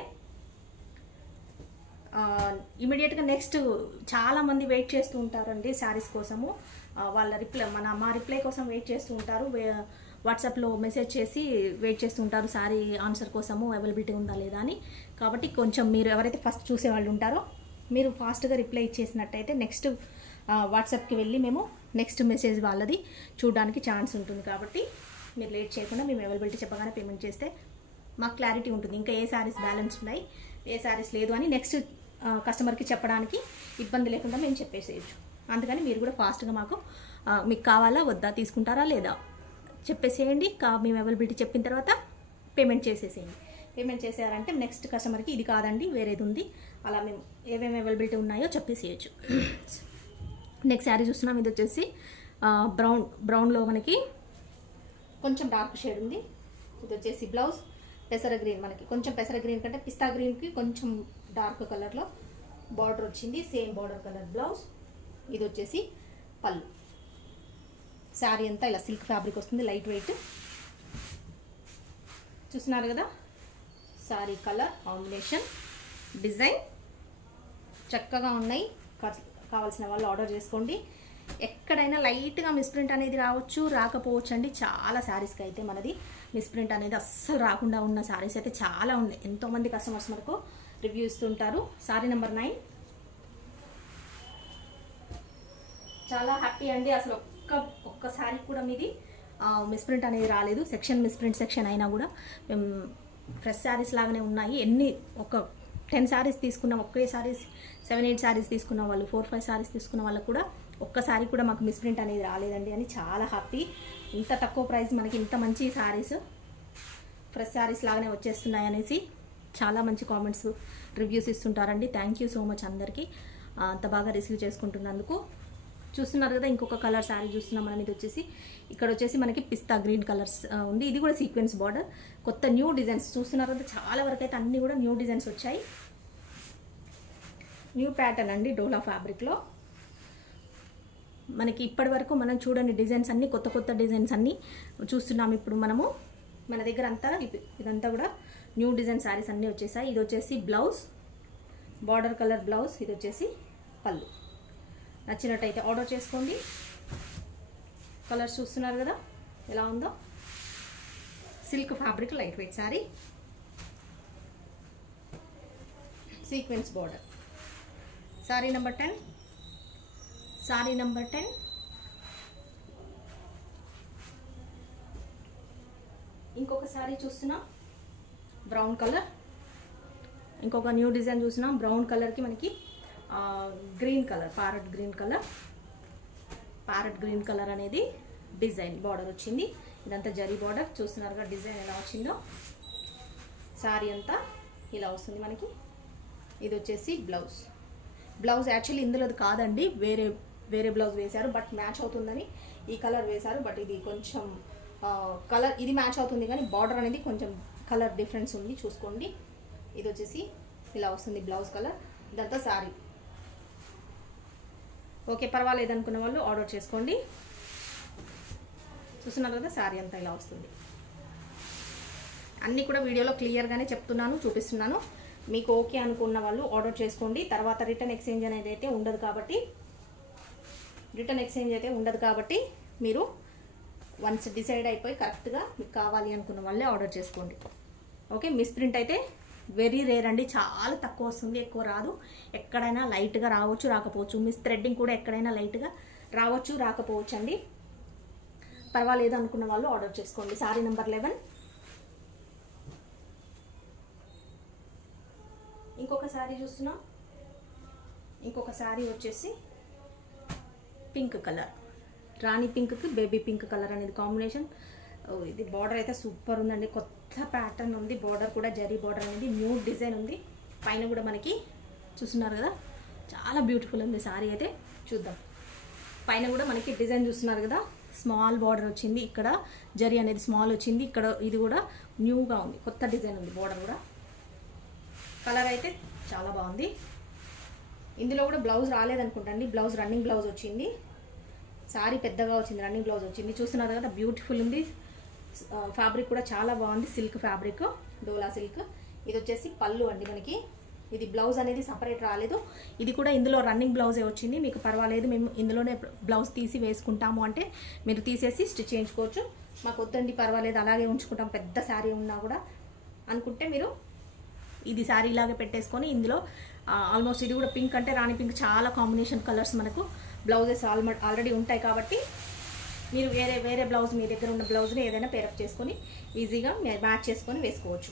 ఇమీడియట్గా నెక్స్ట్ చాలామంది వెయిట్ చేస్తూ ఉంటారండి శారీస్ కోసము. వాళ్ళ మా రిప్లై కోసం వెయిట్ చేస్తూ ఉంటారు. వాట్సాప్లో మెసేజ్ చేసి వెయిట్ చేస్తూ ఉంటారు శారీ ఆన్సర్ కోసము, అవైలబిలిటీ ఉందా లేదా అని. కాబట్టి కొంచెం మీరు ఎవరైతే ఫస్ట్ చూసేవాళ్ళు ఉంటారో మీరు ఫాస్ట్గా రిప్లై ఇచ్చేసినట్టయితే నెక్స్ట్ వాట్సాప్కి వెళ్ళి మేము నెక్స్ట్ మెసేజ్ వాళ్ళది చూడడానికి ఛాన్స్ ఉంటుంది. కాబట్టి మీరు లేట్ చేయకుండా మేము అవైలబిలిటీ చెప్పగానే పేమెంట్ చేస్తే మాకు క్లారిటీ ఉంటుంది, ఇంకా ఏ శారీస్ బ్యాలెన్స్ ఉన్నాయి, ఏ శారీస్ లేదు అని నెక్స్ట్ కస్టమర్కి చెప్పడానికి ఇబ్బంది లేకుండా మేము చెప్పేసేయచ్చు. అందుకని మీరు కూడా ఫాస్ట్గా మాకు మీకు కావాలా వద్దా, తీసుకుంటారా లేదా చెప్పేసేయండి. మేము అవైలబిలిటీ చెప్పిన తర్వాత పేమెంట్ చేసేసేయండి. పేమెంట్ చేసారంటే నెక్స్ట్ కస్టమర్కి ఇది కాదండి వేరేది ఉంది, అలా మేము ఏమేమి అవైలబిలిటీ ఉన్నాయో చెప్పేసేయచ్చు. నెక్స్ట్ శారీ చూస్తున్నాం. ఇది వచ్చేసి బ్రౌన్లో మనకి కొంచెం డార్క్ షేడ్ ఉంది. ఇది వచ్చేసి బ్లౌజ్ పెసర గ్రీన్, మనకి కొంచెం పెసర గ్రీన్ కంటే పిస్తా గ్రీన్కి కొంచెం డార్క్ కలర్లో బార్డర్ వచ్చింది. Same border colour blouse. ఇది వచ్చేసి పళ్ళు. శారీ అంతా ఇలా సిల్క్ ఫ్యాబ్రిక్ వస్తుంది, లైట్ వెయిట్. చూస్తున్నారు కదా శారీ కలర్ కాంబినేషన్, డిజైన్ చక్కగా ఉన్నాయి. కావాల్సిన వాళ్ళు ఆర్డర్ చేసుకోండి. ఎక్కడైనా లైట్గా మిస్ప్రింట్ అనేది రావచ్చు, రాకపోవచ్చు అండి. చాలా శారీస్కి అయితే మనది మిస్ప్రింట్ అనేది అస్సలు రాకుండా ఉన్న శారీస్ అయితే చాలా ఉన్నాయి. ఎంతోమంది కస్టమర్స్ మనకు రివ్యూ ఇస్తుంటారు. శారీ నెంబర్ 9 చాలా హ్యాపీ అండి. అసలు ఒక్క శారీ కూడా మీది మిస్ప్రింట్ అనేది రాలేదు. మిస్ప్రింట్ సెక్షన్ అయినా కూడా మేము ఫ్రెష్ శారీస్ లాగానే ఉన్నాయి. ఒక 10 శారీస్ తీసుకున్న, ఒకే శారీస్ 7-8 శారీస్ తీసుకున్న వాళ్ళు, 4-5 శారీస్ తీసుకున్న వాళ్ళకు కూడా ఒక్కసారి కూడా మాకు మిస్ప్రింట్ అనేది రాలేదండి అని చాలా హ్యాపీ. ఇంత తక్కువ ప్రైస్ మనకి ఇంత మంచి శారీస్ ఫ్రెష్ శారీస్ లాగానే వచ్చేస్తున్నాయి అనేసి చాలా మంచి కామెంట్స్, రివ్యూస్ ఇస్తుంటారండి. థ్యాంక్ యూ సో మచ్ అందరికీ అంత బాగా రిసీవ్ చేసుకుంటున్నందుకు. చూస్తున్నారు కదా ఇంకొక కలర్ శారీ చూస్తున్నాం మనం. ఇది వచ్చేసి ఇక్కడ వచ్చేసి మనకి పిస్తా గ్రీన్ కలర్స్ ఉంది. ఇది కూడా సీక్వెన్స్ బార్డర్, కొత్త న్యూ డిజైన్స్ చూస్తున్నారు కదా. చాలా వరకు అయితే అన్నీ కూడా న్యూ డిజైన్స్ వచ్చాయి. న్యూ ప్యాటర్న్ అండి డోలా ఫ్యాబ్రిక్లో. మనకి ఇప్పటి వరకు మనం చూడని డిజైన్స్ అన్నీ, కొత్త డిజైన్స్ అన్నీ చూస్తున్నాం ఇప్పుడు మనము. మన దగ్గర అంతా ఇదంతా కూడా న్యూ డిజైన్ శారీస్ అన్నీ వచ్చేసాయి. ఇది వచ్చేసి బ్లౌజ్, బార్డర్ కలర్ బ్లౌజ్. ఇది వచ్చేసి పళ్ళు. నచ్చినట్టయితే ఆర్డర్ చేసుకోండి. కలర్స్ చూస్తున్నారు కదా ఎలా ఉందో. Silk fabric light weight sari, sequence border. Sari number 10. Sari number 10 ఇంకొక శారీ చూస్తున్నాం బ్రౌన్ కలర్. ఇంకొక న్యూ డిజైన్ చూస్తున్నాం బ్రౌన్ కలర్కి మనకి green colour, parrot green colour అనేది డిజైన్ బార్డర్ వచ్చింది. ఇదంతా జరీ బార్డర్. చూస్తున్నారుగా డిజైన్ ఎలా వచ్చిందో. శారీ అంతా ఇలా వస్తుంది మనకి. ఇది వచ్చేసి బ్లౌజ్ యాక్చువల్లీ ఇందులోది కాదండి, వేరే బ్లౌజ్ వేశారు. బట్ మ్యాచ్ అవుతుందని ఈ కలర్ వేశారు. బట్ ఇది కొంచెం కలర్ ఇది మ్యాచ్ అవుతుంది కానీ బార్డర్ అనేది కొంచెం కలర్ డిఫరెన్స్ ఉంది, చూసుకోండి. ఇది వచ్చేసి ఇలా వస్తుంది బ్లౌజ్ కలర్. ఇదంతా శారీ. ఓకే, పర్వాలేదు అనుకున్న వాళ్ళు ఆర్డర్ చేసుకోండి. చూస్తున్నారు కదా శారీ అంతా ఇలా వస్తుంది. అన్నీ కూడా వీడియోలో క్లియర్గానే చెప్తున్నాను, చూపిస్తున్నాను. మీకు ఓకే అనుకున్న వాళ్ళు ఆర్డర్ చేసుకోండి. తర్వాత రిటర్న్ ఎక్స్చేంజ్ అనేది అయితే ఉండదు కాబట్టి మీరు వన్స్ డిసైడ్ అయిపోయి కరెక్ట్గా మీకు కావాలి అనుకున్న వాళ్ళే ఆర్డర్ చేసుకోండి. ఓకే, మిస్ప్రింట్ అయితే వెరీ రేర్ అండి, చాలా తక్కువ వస్తుంది, ఎక్కువ రాదు. ఎక్కడైనా లైట్గా రావచ్చు, రాకపోవచ్చు. మిస్ థ్రెడ్డింగ్ కూడా ఎక్కడైనా లైట్గా రావచ్చు, రాకపోవచ్చు అండి. పర్వాలేదు అనుకున్న వాళ్ళు ఆర్డర్ చేసుకోండి. శారీ నెంబర్ 11. ఇంకొక శారీ చూస్తున్నాం. ఇంకొక శారీ వచ్చేసి పింక్ కలర్, రాణి పింక్కి బేబీ పింక్ కలర్ అనేది కాంబినేషన్. ఇది బార్డర్ అయితే సూపర్ ఉందండి, కొత్త ప్యాటర్న్ ఉంది. బార్డర్ కూడా జరీ బార్డర్ అనేది న్యూ డిజైన్ ఉంది. పైన కూడా మనకి చూస్తున్నారు కదా చాలా బ్యూటిఫుల్ ఉంది శారీ అయితే. చూద్దాం. పైన కూడా మనకి డిజైన్ చూస్తున్నారు కదా, స్మాల్ బార్డర్ వచ్చింది. ఇక్కడ జరీ అనేది స్మాల్ వచ్చింది. ఇక్కడ ఇది కూడా న్యూగా ఉంది, కొత్త డిజైన్ ఉంది. బార్డర్ కూడా కలర్ అయితే చాలా బాగుంది. ఇందులో కూడా బ్లౌజ్ రాలేదనుకుంటండి, బ్లౌజ్ రన్నింగ్ బ్లౌజ్ వచ్చింది. శారీ పెద్దగా వచ్చింది, రన్నింగ్ బ్లౌజ్ వచ్చింది. చూస్తున్నారు కదా బ్యూటిఫుల్ ఉంది. ఫ్యాబ్రిక్ కూడా చాలా బాగుంది, సిల్క్ ఫ్యాబ్రిక్, డోలా సిల్క్. ఇది వచ్చేసి పళ్ళు అండి మనకి. ఇది బ్లౌజ్ అనేది సపరేట్ రాలేదు. ఇది కూడా ఇందులో రన్నింగ్ బ్లౌజే వచ్చింది. మీకు పర్వాలేదు, మేము ఇందులోనే బ్లౌజ్ తీసి వేసుకుంటాము అంటే మీరు తీసేసి స్టిచ్ చేయించుకోవచ్చు. మాకు వద్దండి పర్వాలేదు అలాగే ఉంచుకుంటాం, పెద్ద శారీ ఉన్నా కూడా అనుకుంటే మీరు ఇది శారీ లాగే పెట్టేసుకొని ఇందులో ఆల్మోస్ట్ ఇది కూడా పింక్ అంటే రాణి పింక్, చాలా కాంబినేషన్ కలర్స్ మనకు బ్లౌజెస్ ఆల్రెడీ ఉంటాయి కాబట్టి మీరు వేరే బ్లౌజ్, మీ దగ్గర ఉన్న బ్లౌజ్ని ఏదైనా పేరప్ చేసుకొని ఈజీగా మ్యాచ్ చేసుకొని వేసుకోవచ్చు.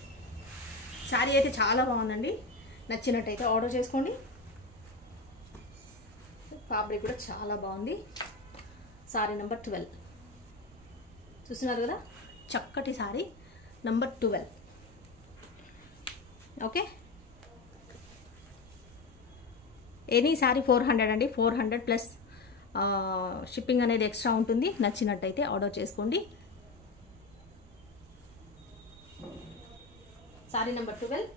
శారీ అయితే చాలా బాగుందండి. నచ్చినట్టయితే ఆర్డర్ చేసుకోండి. ఫ్యాబ్రిక్ కూడా చాలా బాగుంది. సారీ నెంబర్ 12 చూస్తున్నారు కదా, చక్కటి sorry number 12. Okay, any sorry 400 అండి. 400 ప్లస్ షిప్పింగ్ అనేది ఎక్స్ట్రా ఉంటుంది. నచ్చినట్టయితే ఆర్డర్ చేసుకోండి. Sorry number 12.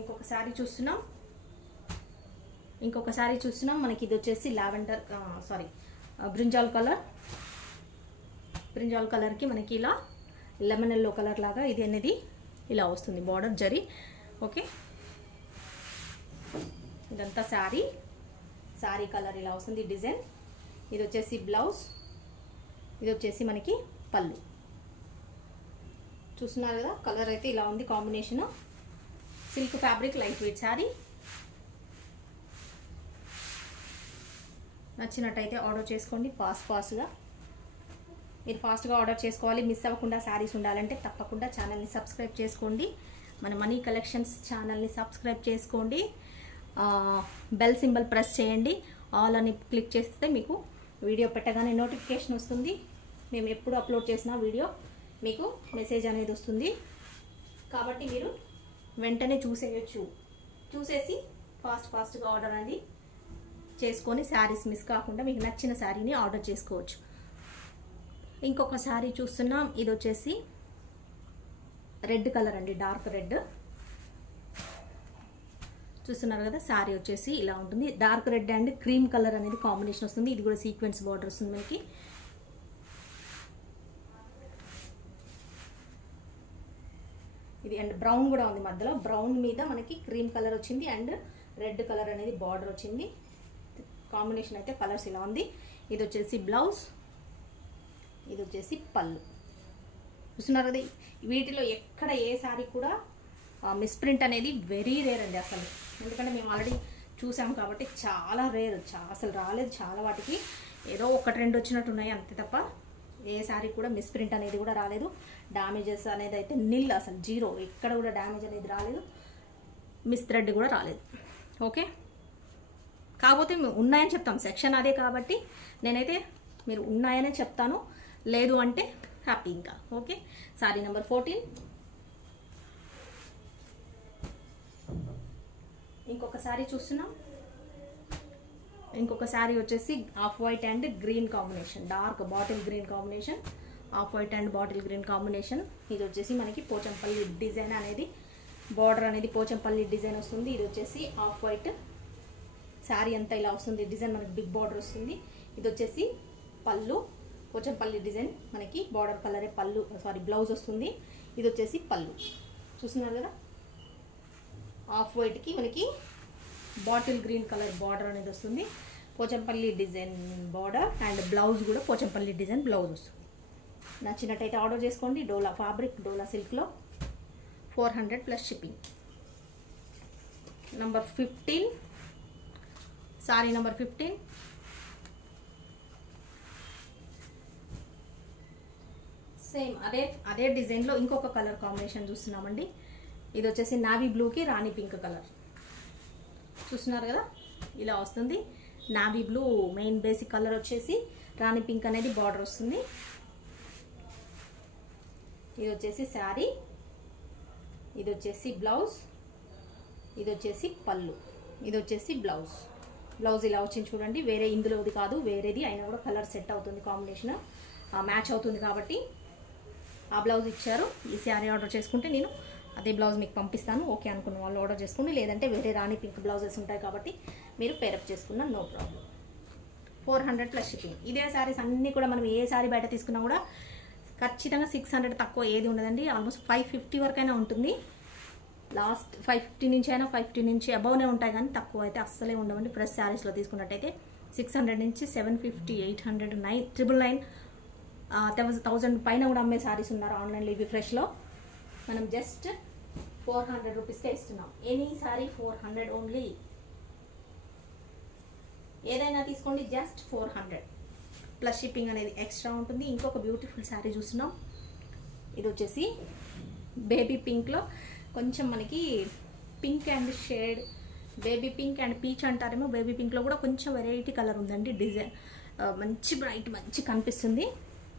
ఇంకొక సారీ చూస్తున్నాం. మనకి ఇది వచ్చేసి లావెండర్ బ్రింజాల్ కలర్కి మనకి ఇలా లెమన్ ఎల్లో కలర్ లాగా ఇది అనేది ఇలా వస్తుంది బార్డర్ జరీ. ఓకే, ఇదంతా శారీ కలర్ ఇలా వస్తుంది డిజైన్. ఇది వచ్చేసి బ్లౌజ్, ఇది వచ్చేసి మనకి పళ్ళు. చూస్తున్నారు కదా, కలర్ అయితే ఇలా ఉంది combination. Silk fabric, light weight sari. నచ్చినట్టయితే ఆర్డర్ చేసుకోండి. ఫాస్ట్గా మీరు ఫాస్ట్గా ఆర్డర్ చేసుకోవాలి. మిస్ అవ్వకుండా శారీస్ ఉండాలంటే తప్పకుండా ఛానల్ని సబ్స్క్రైబ్ చేసుకోండి. మన మనీ కలెక్షన్స్ ఛానల్ని సబ్స్క్రైబ్ చేసుకోండి. బెల్ సింబల్ ప్రెస్ చేయండి. ఆల్ అని క్లిక్ చేస్తే మీకు వీడియో పెట్టగానే నోటిఫికేషన్ వస్తుంది. మేము ఎప్పుడు అప్లోడ్ చేసిన వీడియో మీకు మెసేజ్ అనేది వస్తుంది. కాబట్టి మీరు వెంటనే చూసేసి ఫాస్ట్గా ఆర్డర్ అనేది చేసుకొని శారీస్ మిస్ కాకుండా మీకు నచ్చిన శారీని ఆర్డర్ చేసుకోవచ్చు. ఇంకొక శారీ చూస్తున్నాం. ఇది వచ్చేసి రెడ్ కలర్ అండి, డార్క్ రెడ్. చూస్తున్నారు కదా, శారీ వచ్చేసి ఇలా ఉంటుంది. Dark red and cream colour అనేది కాంబినేషన్ వస్తుంది. ఇది కూడా సీక్వెన్స్ బార్డర్ వస్తుంది మనకి. ఇది అండ్ బ్రౌన్ కూడా ఉంది మధ్యలో. బ్రౌన్ మీద మనకి క్రీమ్ కలర్ వచ్చింది అండ్ రెడ్ కలర్ అనేది బార్డర్ వచ్చింది. కాంబినేషన్ అయితే కలర్స్ ఇలా ఉంది. ఇది వచ్చేసి బ్లౌజ్, ఇది వచ్చేసి పళ్ళు. చూస్తున్నారు కదా, వీటిలో ఎక్కడ ఏ శారీ కూడా మిస్ప్రింట్ అనేది వెరీ రేర్ అండి అసలు. ఎందుకంటే మేము ఆల్రెడీ చూసాం కాబట్టి చాలా రేర్, అసలు రాలేదు. చాలా వాటికి ఏదో 1-2 వచ్చినట్టు ఉన్నాయి అంతే తప్ప ఏ శారీ కూడా మిస్ప్రింట్ అనేది కూడా రాలేదు. డ్యామేజెస్ అనేది అయితే నిల్, అసలు జీరో. ఎక్కడ కూడా డ్యామేజ్ అనేది రాలేదు. మిస్ థ్రెడ్ కూడా రాలేదు. ఓకే, కాకపోతే మేము ఉన్నాయని చెప్తాం, సెక్షన్ అదే కాబట్టి నేనైతే మీరు ఉన్నాయనే చెప్తాను. లేదు అంటే హ్యాపీ ఇంకా. Okay, sorry number 14. ఇంకొక శారీ చూస్తున్నాం. ఇంకొక శారీ వచ్చేసి of white and green combination, dark bottle green combination, of white and bottle green combination. ఇది వచ్చేసి మనకి పోచంపల్లి డిజైన్ అనేది బార్డర్ అనేది పోచంపల్లి డిజైన్ వస్తుంది. ఇది వచ్చేసి ఆఫ్ వైట్ శారీ అంతా ఇలా వస్తుంది డిజైన్, మనకి బిగ్ బార్డర్ వస్తుంది. ఇది వచ్చేసి పళ్ళు, పోచంపల్లి డిజైన్ మనకి బార్డర్ కలరే పళ్ళు బ్లౌజ్ వస్తుంది. ఇది వచ్చేసి పళ్ళు. చూస్తున్నారు కదా, ఆఫ్ వైట్కి మనకి బాటిల్ గ్రీన్ కలర్ బార్డర్ అనేది వస్తుంది. Pochampally design border and blouse కూడా పోచంపల్లి డిజైన్ బ్లౌజ్ వస్తుంది. నచ్చినట్టయితే ఆర్డర్ చేసుకోండి. డోలా ఫ్యాబ్రిక్, డోలా సిల్క్లో 400 plus shipping. Number 15, sorry number 15. Same అదే డిజైన్లో ఇంకొక కలర్ కాంబినేషన్ చూస్తున్నామండి. ఇది వచ్చేసి నావీ బ్లూకి రాణి పింక్ కలర్. చూస్తున్నారు కదా, ఇలా వస్తుంది. Navy blue main basic colour వచ్చేసి రాణి పింక్ అనేది బార్డర్ వస్తుంది. ఇది వచ్చేసి శారీ, ఇది వచ్చేసి బ్లౌజ్, ఇది వచ్చేసి పళ్ళు, ఇది వచ్చేసి బ్లౌజ్. బ్లౌజ్ ఇలా వచ్చింది చూడండి. వేరే ఇందులోది కాదు, వేరేది అయినా కూడా కలర్ సెట్ అవుతుంది, కాంబినేషన్ మ్యాచ్ అవుతుంది కాబట్టి ఆ బ్లౌజ్ ఇచ్చారు. ఈ శారీ ఆర్డర్ చేసుకుంటే నేను అదే బ్లౌజ్ మీకు పంపిస్తాను. ఓకే అనుకున్న వాళ్ళు ఆర్డర్ చేసుకోండి. లేదంటే వేరే రాణి పింక్ బ్లౌజెస్ ఉంటాయి కాబట్టి మీరు పేరప్ చేసుకున్నా నో ప్రాబ్లం. 400 plus shipping. ఇదే శారీస్ అన్నీ కూడా మనం ఏ శారీ బయట తీసుకున్నా కూడా ఖచ్చితంగా 600 తక్కువ ఏది ఉండదండి. ఆల్మోస్ట్ 550 వరకైనా ఉంటుంది. లాస్ట్ 550 నుంచి అయినా 550 నుంచి అబౌవ్నే ఉంటాయి, కానీ తక్కువ అయితే అస్సలే ఉండవండి. ఫ్రెష్ శారీస్లో తీసుకున్నట్టయితే 600 నుంచి 750, 800, 999, 1000 పైన కూడా అమ్మే శారీస్ ఉన్నారు ఆన్లైన్లో. ఇవి ఫ్రెష్లో మనం జస్ట్ 400 రూపీస్కే ఇస్తున్నాం. Any sari 400 only. ఏదైనా తీసుకోండి, జస్ట్ 400 ప్లస్ షిప్పింగ్ అనేది ఎక్స్ట్రా ఉంటుంది. ఇంకొక బ్యూటిఫుల్ శారీ చూస్తున్నాం. ఇది వచ్చేసి బేబీ పింక్లో కొంచెం మనకి pink and shade, baby pink and peach అంటారేమో, బేబీ పింక్లో కూడా కొంచెం వెరైటీ కలర్ ఉందండి. డిజైన్ మంచి బ్రైట్ మంచి కనిపిస్తుంది.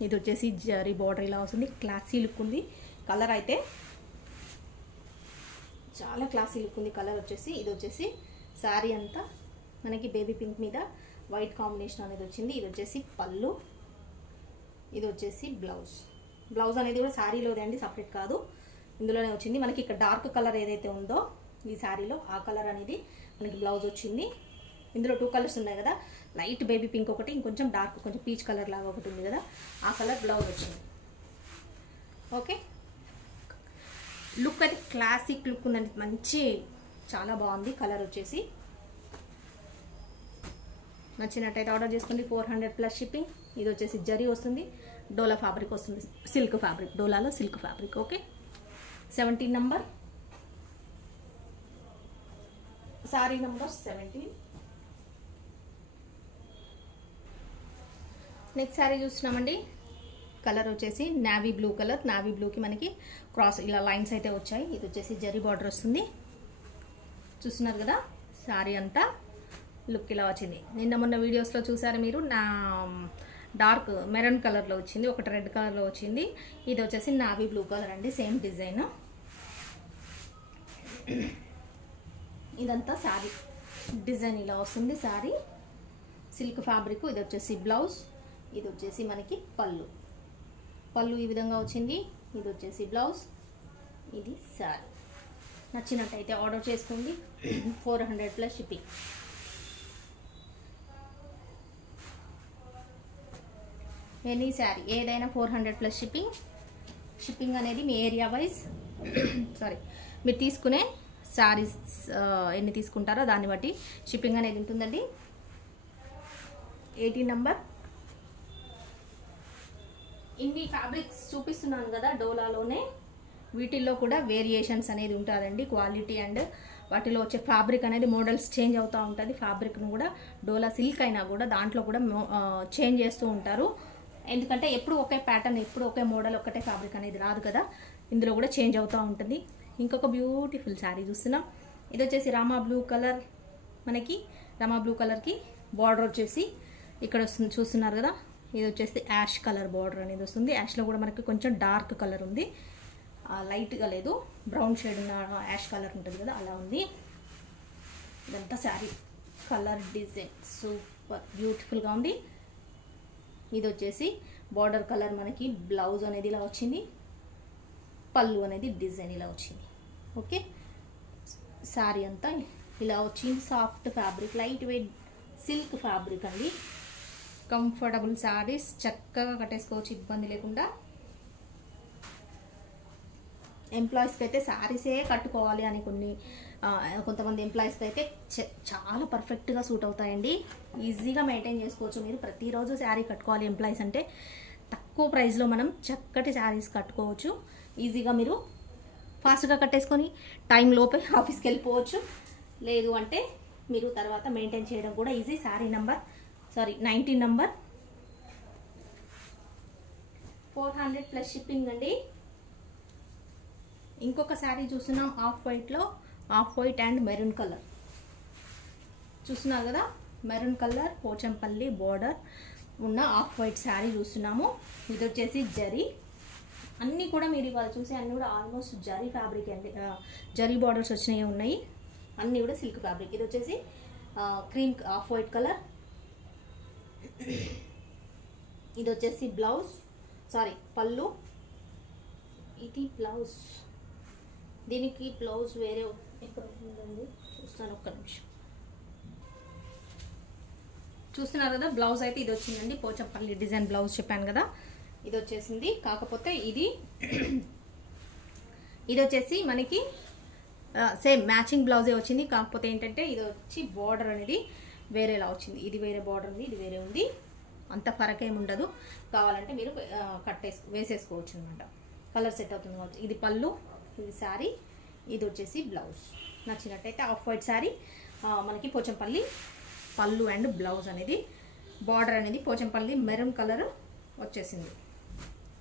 ఇది వచ్చేసి జరీ బార్డర్ ఇలా వస్తుంది. క్లాసీ లుక్ ఉంది. కలర్ అయితే చాలా క్లాసీ లుక్ ఉంది. కలర్ వచ్చేసి ఇది వచ్చేసి శారీ అంతా మనకి బేబీ పింక్ మీద వైట్ కాంబినేషన్ అనేది వచ్చింది. ఇది వచ్చేసి పళ్ళు, ఇది వచ్చేసి బ్లౌజ్. బ్లౌజ్ అనేది కూడా శారీలోదే అండి, సపరేట్ కాదు, ఇందులోనే వచ్చింది. మనకి ఇక్కడ డార్క్ కలర్ ఏదైతే ఉందో ఈ శారీలో ఆ కలర్ అనేది మనకి బ్లౌజ్ వచ్చింది. ఇందులో 2 కలర్స్ ఉన్నాయి కదా, లైట్ బేబీ పింక్ ఒకటి, ఇంకొంచెం డార్క్ కొంచెం పీచ్ కలర్ లాగా ఒకటి ఉంది కదా, ఆ కలర్ బ్లౌజ్ వచ్చింది. ఓకే, లుక్ అయితే క్లాసిక్ లుక్ ఉందండి, మంచి చాలా బాగుంది. కలర్ వచ్చేసి నచ్చినట్టయితే ఆర్డర్ చేసుకోండి. 400+ షిప్పింగ్. ఇది వచ్చేసి జరీ వస్తుంది, డోలా ఫ్యాబ్రిక్ వస్తుంది, సిల్క్ ఫ్యాబ్రిక్, డోలాలో silk fabric. Okay, 17 number sorry number 17. Next sari చూస్తున్నామండి. కలర్ వచ్చేసి నావీ బ్లూ కలర్. నావీ బ్లూకి మనకి క్రాస్ ఇలా లైన్స్ అయితే వచ్చాయి. ఇది వచ్చేసి జరీ బార్డర్ వస్తుంది. చూస్తున్నారు కదా, శారీ అంతా లుక్ ఇలా వచ్చింది. నిన్న మొన్న వీడియోస్లో చూసారు మీరు, నా డార్క్ మెరూన్ కలర్లో వచ్చింది, ఒకటి రెడ్ కలర్లో వచ్చింది. ఇది వచ్చేసి నావీ బ్లూ కలర్ అండి, సేమ్ డిజైన్. ఇదంతా శారీ డిజైన్ ఇలా వస్తుంది. Sari silk fabric. ఇది వచ్చేసి బ్లౌజ్, ఇది వచ్చేసి మనకి పళ్ళు. పళ్ళు ఈ విధంగా వచ్చింది. ఇది వచ్చేసి బ్లౌజ్, ఇది శారీ. నచ్చినట్టయితే ఆర్డర్ చేసుకోండి. 400+ షిప్పింగ్. ఎనీ శారీ ఏదైనా 400+ షిప్పింగ్. షిప్పింగ్ అనేది మీ ఏరియా వైజ్ సారీ మీరు తీసుకునే శారీస్ ఎన్ని తీసుకుంటారో దాన్ని బట్టి షిప్పింగ్ అనేది ఉంటుందండి. 18 నంబర్. ఇన్ని ఫ్యాబ్రిక్స్ చూపిస్తున్నాను కదా డోలాలోనే, వీటిల్లో కూడా వేరియేషన్స్ అనేది ఉంటుందండి. క్వాలిటీ అండ్ వాటిలో వచ్చే ఫ్యాబ్రిక్ అనేది మోడల్స్ చేంజ్ అవుతూ ఉంటుంది. ఫ్యాబ్రిక్ను కూడా డోలా సిల్క్ అయినా కూడా దాంట్లో కూడా చేంజ్ చేస్తూ ఉంటారు. ఎందుకంటే ఎప్పుడు ఒకే ప్యాటర్న్, ఎప్పుడు ఒకే మోడల్, ఒకటే ఫ్యాబ్రిక్ అనేది రాదు కదా, ఇందులో కూడా చేంజ్ అవుతూ ఉంటుంది. ఇంకొక బ్యూటిఫుల్ శారీ చూస్తున్నాం. ఇది వచ్చేసి రామా బ్లూ కలర్. మనకి రామా బ్లూ కలర్కి బార్డర్ వచ్చేసి ఇక్కడ వస్తుంది, చూస్తున్నారు కదా. ఇది వచ్చేసి యాష్ కలర్ బార్డర్ అనేది వస్తుంది. యాష్లో కూడా మనకి కొంచెం డార్క్ కలర్ ఉంది, లైట్గా లేదు, బ్రౌన్ షేడ్ ఉన్న యాష్ కలర్ ఉంటుంది కదా, అలా ఉంది. ఇదంతా శారీ కలర్ డిజైన్ సూపర్ బ్యూటిఫుల్గా ఉంది. ఇది వచ్చేసి బార్డర్ కలర్, మనకి బ్లౌజ్ అనేది ఇలా వచ్చింది, పళ్ళు అనేది డిజైన్ ఇలా వచ్చింది. ఓకే, శారీ అంతా ఇలా వచ్చింది. Soft fabric, light wait silk fabric అండి. కంఫర్టబుల్ శారీస్, చక్కగా కట్టేసుకోవచ్చు ఇబ్బంది లేకుండా. ఎంప్లాయీస్కి అయితే శారీసే కట్టుకోవాలి అని కొంతమంది ఎంప్లాయీస్కి అయితే చాలా పర్ఫెక్ట్గా సూట్ అవుతాయండి. ఈజీగా మెయింటైన్ చేసుకోవచ్చు మీరు. ప్రతిరోజు శారీ కట్టుకోవాలి ఎంప్లాయీస్ అంటే, తక్కువ ప్రైస్లో మనం చక్కటి శారీస్ కట్టుకోవచ్చు ఈజీగా. మీరు ఫాస్ట్గా కట్టేసుకొని టైం లోపే ఆఫీస్కి వెళ్ళిపోవచ్చు. లేదు అంటే మీరు తర్వాత మెయింటైన్ చేయడం కూడా easy. Sari number 19 number. 400+ shipping అండి. ఇంకొక శారీ చూస్తున్నాం ఆఫ్ వైట్లో, off white and maroon colour. చూస్తున్నారు కదా, మెరూన్ కలర్ పోచంపల్లి బోర్డర్ ఉన్న ఆఫ్ వైట్ శారీ చూస్తున్నాము. ఇది వచ్చేసి జరీ. అన్నీ కూడా మీరు ఇవాళ చూసే అన్నీ కూడా ఆల్మోస్ట్ జరీ ఫ్యాబ్రిక్ అండి, జరీ బార్డర్స్ వచ్చినవి ఉన్నాయి. అన్నీ కూడా సిల్క్ ఫ్యాబ్రిక్. ఇది వచ్చేసి క్రీమ్ ఆఫ్ వైట్ కలర్. ఇది వచ్చేసి బ్లౌజ్, పళ్ళు. ఇది బ్లౌజ్, దీనికి బ్లౌజ్ వేరే ఎక్కడ ఉందండి, చూస్తాను ఒక్క నిమిషం. చూస్తున్నారు కదా, బ్లౌజ్ అయితే ఇది వచ్చిందండి, పోచంపల్లి డిజైన్ బ్లౌజ్ చెప్పాను కదా, ఇది వచ్చేసింది. కాకపోతే ఇది వచ్చేసి మనకి సేమ్ మ్యాచింగ్ బ్లౌజే వచ్చింది. కాకపోతే ఏంటంటే ఇది వచ్చి బార్డర్ అనేది వేరేలా వచ్చింది. ఇది వేరే బార్డర్ ఉంది, ఇది వేరే ఉంది. అంత ఫరక్ ఏమి ఉండదు. కావాలంటే మీరు వేసేసుకోవచ్చు అనమాట, కలర్ సెట్ అవుతుంది కాబట్టి. ఇది పళ్ళు, ఇది శారీ, ఇది వచ్చేసి బ్లౌజ్. నచ్చినట్టయితే ఆఫ్ వైట్ శారీ, మనకి పోచంపల్లి పళ్ళు అండ్ బ్లౌజ్ అనేది, బార్డర్ అనేది పోచంపల్లి మెరూన్ కలర్ వచ్చేసింది.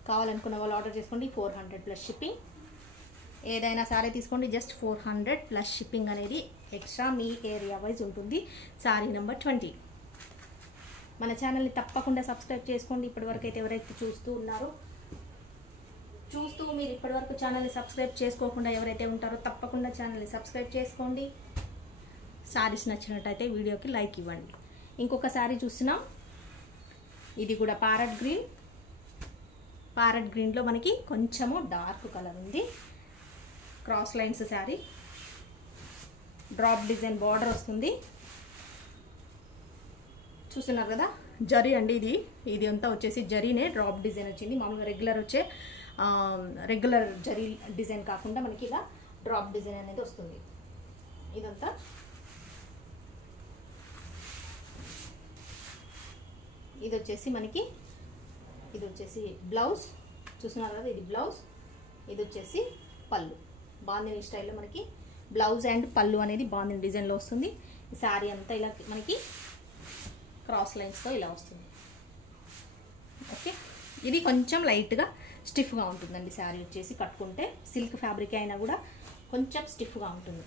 కావాలనుకున్న వాళ్ళు ఆర్డర్ చేసుకోండి. 400+ షిప్పింగ్. ఏదైనా సారీ తీసుకోండి జస్ట్ 400 ప్లస్ షిప్పింగ్ అనేది ఎక్స్ట్రా మీ ఏరియా వైజ్ ఉంటుంది. Sorry number 20. మన ఛానల్ని తప్పకుండా సబ్స్క్రైబ్ చేసుకోండి. ఇప్పటివరకు అయితే ఎవరైతే చూస్తూ మీరు ఇప్పటివరకు ఛానల్ని సబ్స్క్రైబ్ చేసుకోకుండా ఎవరైతే ఉంటారో తప్పకుండా ఛానల్ని సబ్స్క్రైబ్ చేసుకోండి. సారీస్ నచ్చినట్టయితే వీడియోకి లైక్ ఇవ్వండి. ఇంకొక సారీ చూస్తున్నాం. ఇది కూడా ప్యారెట్ గ్రీన్లో మనకి కొంచెము డార్క్ కలర్ ఉంది. Cross lines sari, drop design border వస్తుంది. చూస్తున్నారు కదా, జరీ అండి. ఇది అంతా వచ్చేసి జరీనే డ్రాప్ డిజైన్ వచ్చింది. మామూలుగా రెగ్యులర్ జరీ డిజైన్ కాకుండా మనకి ఇలా డ్రాప్ డిజైన్ అనేది వస్తుంది. ఇదంతా ఇది వచ్చేసి బ్లౌజ్. చూస్తున్నారు కదా, ఇది బ్లౌజ్. ఇది వచ్చేసి పళ్ళు. బాందిని స్టైల్లో మనకి బ్లౌజ్ అండ్ పళ్ళు అనేది బాందిని డిజైన్లో వస్తుంది. ఈ శారీ అంతా ఇలా మనకి క్రాస్ లైన్స్తో ఇలా వస్తుంది. ఓకే, ఇది కొంచెం లైట్గా స్టిఫ్గా ఉంటుందండి. శారీ వచ్చేసి కట్టుకుంటే సిల్క్ ఫ్యాబ్రిక్ అయినా కూడా కొంచెం స్టిఫ్గా ఉంటుంది.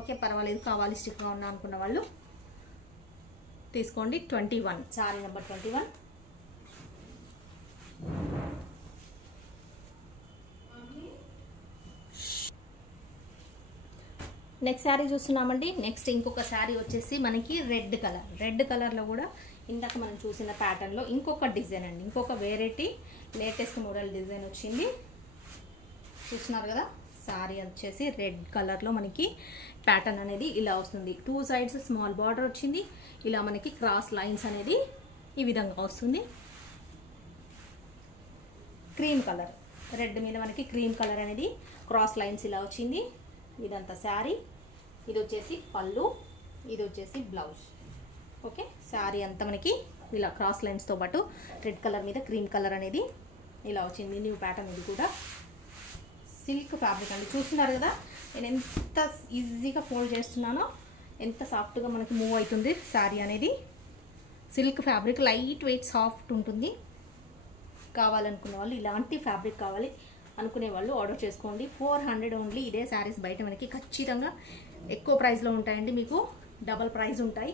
ఓకే, పర్వాలేదు. కావాలి స్టిఫ్గా ఉన్నా అనుకున్న వాళ్ళు తీసుకోండి. 21 శారీ నెంబర్ 21. నెక్స్ట్ శారీ చూస్తున్నామండి. నెక్స్ట్ ఇంకొక శారీ వచ్చేసి మనకి రెడ్ కలర్లో కూడా ఇందాక మనం చూసిన ప్యాటర్న్లో ఇంకొక డిజైన్ అండి. ఇంకొక వెరైటీ లేటెస్ట్ మోడల్ డిజైన్ వచ్చింది. చూస్తున్నారు కదా, శారీ వచ్చేసి రెడ్ కలర్లో మనకి ప్యాటర్న్ అనేది ఇలా వస్తుంది. 2 సైడ్స్ స్మాల్ బార్డర్ వచ్చింది. ఇలా మనకి క్రాస్ లైన్స్ అనేది ఈ విధంగా వస్తుంది. క్రీమ్ కలర్, రెడ్ మీద మనకి క్రీమ్ కలర్ అనేది క్రాస్ లైన్స్ ఇలా వచ్చింది. ఇదంతా శారీ. ఇది వచ్చేసి పళ్ళు, ఇది వచ్చేసి బ్లౌజ్. ఓకే, శారీ అంతా మనకి ఇలా క్రాస్ లైన్స్తో పాటు రెడ్ కలర్ మీద క్రీమ్ కలర్ అనేది ఇలా వచ్చింది. New pattern. ఇది కూడా సిల్క్ ఫ్యాబ్రిక్ అండి. చూస్తున్నారు కదా, నేను ఎంత ఈజీగా ఫోల్డ్ చేస్తున్నానో, ఎంత సాఫ్ట్గా మనకి మూవ్ అవుతుంది శారీ అనేది. Silk fabric light weight soft ఉంటుంది. కావాలనుకునే వాళ్ళు, ఇలాంటి ఫ్యాబ్రిక్ కావాలి అనుకునే వాళ్ళు ఆర్డర్ చేసుకోండి. 400 ఓన్లీ. ఇదే శారీస్ బయట మనకి ఖచ్చితంగా ఎక్కువ ప్రైస్లో ఉంటాయండి. మీకు డబల్ ప్రైస్ ఉంటాయి.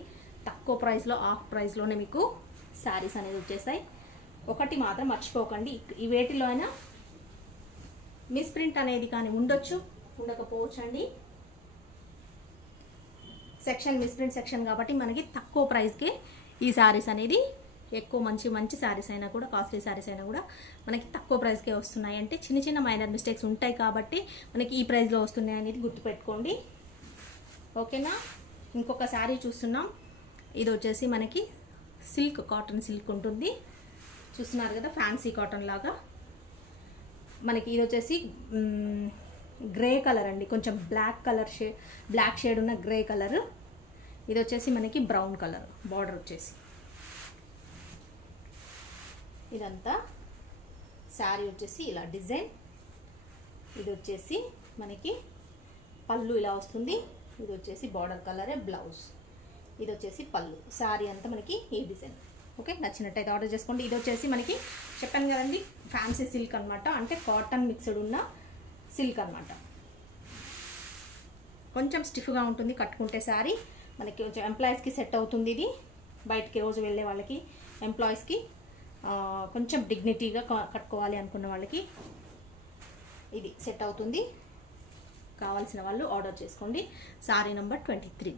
తక్కువ ప్రైస్లో, హాఫ్ ప్రైస్లోనే మీకు శారీస్ అనేది వచ్చేస్తాయి. ఒకటి మాత్రం మర్చిపోకండి, ఈ వేటిలో అయినా మిస్ప్రింట్ అనేది కానీ ఉండొచ్చు, ఉండకపోవచ్చు అండి. సెక్షన్ మిస్ప్రింట్ సెక్షన్ కాబట్టి మనకి తక్కువ ప్రైస్కే ఈ శారీస్ అనేది ఎక్కువ మంచి శారీస్ అయినా కూడా, కాస్ట్లీ శారీస్ అయినా కూడా మనకి తక్కువ ప్రైస్కే వస్తున్నాయి. అంటే చిన్న మైనర్ మిస్టేక్స్ ఉంటాయి కాబట్టి మనకి ఈ ప్రైస్లో వస్తున్నాయి అనేది గుర్తుపెట్టుకోండి. ఓకేనా. ఇంకొక శారీ చూస్తున్నాం. ఇది వచ్చేసి మనకి కాటన్ సిల్క్ ఉంటుంది. చూస్తున్నారు కదా, ఫ్యాన్సీ కాటన్ లాగా మనకి. ఇది వచ్చేసి గ్రే కలర్ అండి. కొంచెం బ్లాక్ షేడ్ ఉన్న గ్రే కలర్. ఇది వచ్చేసి మనకి బ్రౌన్ కలర్ బార్డర్ వచ్చేసి. ఇదంతా శారీ వచ్చేసి ఇలా డిజైన్. ఇది వచ్చేసి మనకి పళ్ళు ఇలా వస్తుంది. ఇది వచ్చేసి బార్డర్ కలరే బ్లౌజ్. ఇది వచ్చేసి పళ్ళు. శారీ అంతా మనకి ఈ డిజైన్. ఓకే, నచ్చినట్టయితే ఆర్డర్ చేసుకోండి. ఇది వచ్చేసి మనకి చెప్పాను కదండి, ఫ్యాన్సీ సిల్క్ అనమాట. అంటే కాటన్ మిక్స్డ్ ఉన్న సిల్క్ అనమాట. కొంచెం స్టిఫ్గా ఉంటుంది కట్టుకుంటే శారీ. మనకి కొంచెం ఎంప్లాయీస్కి సెట్ అవుతుంది. ఇది బయటికి రోజు వెళ్ళే వాళ్ళకి, ఎంప్లాయీస్కి కొంచెం డిగ్నిటీగా కట్టుకోవాలి అనుకున్న వాళ్ళకి ఇది సెట్ అవుతుంది. కావాల్సిన వాళ్ళు ఆర్డర్ చేసుకోండి. శారీ నెంబర్ 23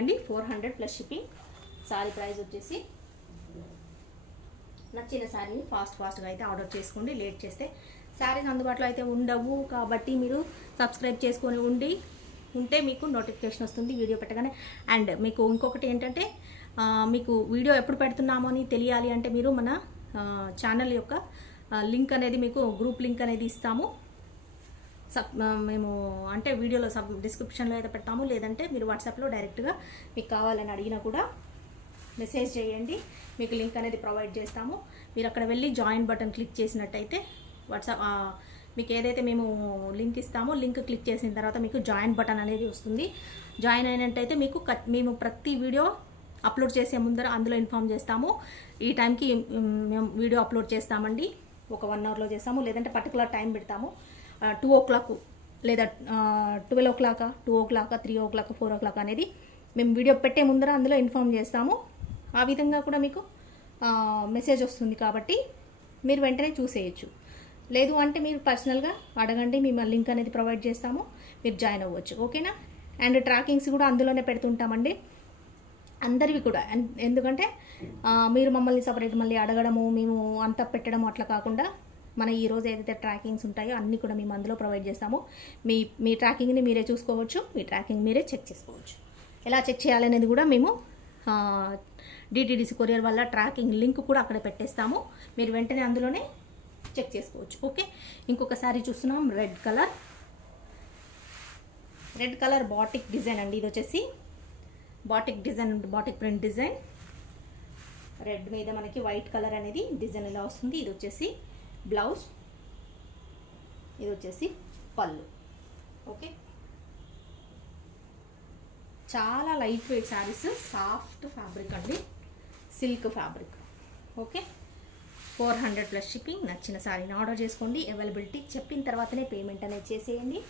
అండి. 400 ప్లస్ షిప్పింగ్. శారీ ప్రైస్ వచ్చేసి నచ్చిన శారీని ఫాస్ట్గా అయితే ఆర్డర్ చేసుకోండి. లేట్ చేస్తే శారీస్ అందుబాటులో అయితే ఉండవు కాబట్టి మీరు సబ్స్క్రైబ్ చేసుకొని ఉంటే మీకు నోటిఫికేషన్ వస్తుంది వీడియో పెట్టగానే. అండ్ మీకు ఇంకొకటి ఏంటంటే, మీకు వీడియో ఎప్పుడు పెడుతున్నామో అని తెలియాలి అంటే మీరు మన ఛానల్ యొక్క లింక్ అనేది, మీకు గ్రూప్ లింక్ అనేది ఇస్తాము. మేము అంటే వీడియోలో డిస్క్రిప్షన్లో అయితే పెడతాము. లేదంటే మీరు వాట్సాప్లో డైరెక్ట్గా మీకు కావాలని అడిగినా కూడా మెసేజ్ చేయండి, మీకు లింక్ అనేది ప్రొవైడ్ చేస్తాము. మీరు అక్కడ వెళ్ళి జాయిన్ బటన్ క్లిక్ చేసినట్టయితే వాట్సాప్ మీకు ఏదైతే మేము లింక్ ఇస్తామో లింక్ క్లిక్ చేసిన తర్వాత మీకు జాయిన్ బటన్ అనేది వస్తుంది. జాయిన్ అయినట్టయితే మీకు మేము ప్రతి వీడియో అప్లోడ్ చేసే ముందర అందులో ఇన్ఫామ్ చేస్తాము. ఈ టైంకి మేము వీడియో అప్లోడ్ చేస్తామండి. ఒక 1 అవర్లో చేస్తాము, లేదంటే పర్టికులర్ టైం పెడతాము. 2 o'clock లేదా 12 o'clock, 2 o'clock, 3 o'clock, 4 o'clock అనేది మేము వీడియో పెట్టే ముందర అందులో ఇన్ఫామ్ చేస్తాము. ఆ విధంగా కూడా మీకు మెసేజ్ వస్తుంది కాబట్టి మీరు వెంటనే చూసేయచ్చు. లేదు అంటే మీరు పర్సనల్గా అడగండి, మేము లింక్ అనేది ప్రొవైడ్ చేస్తాము, మీరు జాయిన్ అవ్వచ్చు. ఓకేనా? అండ్ ట్రాకింగ్స్ కూడా అందులోనే పెడుతుంటామండి అందరివి కూడా. ఎందుకంటే మీరు మమ్మల్ని సపరేట్ మళ్ళీ అడగడము, మేము అంతా పెట్టడం అట్లా కాకుండా మన ఈరోజు ఏదైతే ట్రాకింగ్స్ ఉంటాయో అన్నీ కూడా మేము అందులో ప్రొవైడ్ చేస్తాము. మీ ట్రాకింగ్ని మీరే చూసుకోవచ్చు, మీ ట్రాకింగ్ మీరే చెక్ చేసుకోవచ్చు. ఎలా చెక్ చేయాలనేది కూడా మేము డిటిడిసి కొరియర్ వల్ల ట్రాకింగ్ లింక్ కూడా అక్కడ పెట్టేస్తాము, మీరు వెంటనే అందులోనే చెక్ చేసుకోవచ్చు. ఓకే, ఇంకొకసారి చూస్తున్నాం. రెడ్ కలర్ బాటిక్ డిజైన్ అండి. ఇది వచ్చేసి batik design, batik print design. Red మీద మనకి వైట్ కలర్ అనేది డిజైన్ ఇలా వస్తుంది. ఇది వచ్చేసి బ్లౌజ్, ఇది వచ్చేసి పళ్ళు. ఓకే, చాలా light weight saris, soft fabric అండి, silk fabric. Okay, 400 plus shipping. నచ్చిన శారీని ఆర్డర్ చేసుకోండి. అవైలబిలిటీ చెప్పిన తర్వాతనే పేమెంట్ అనేది చేసేయండి.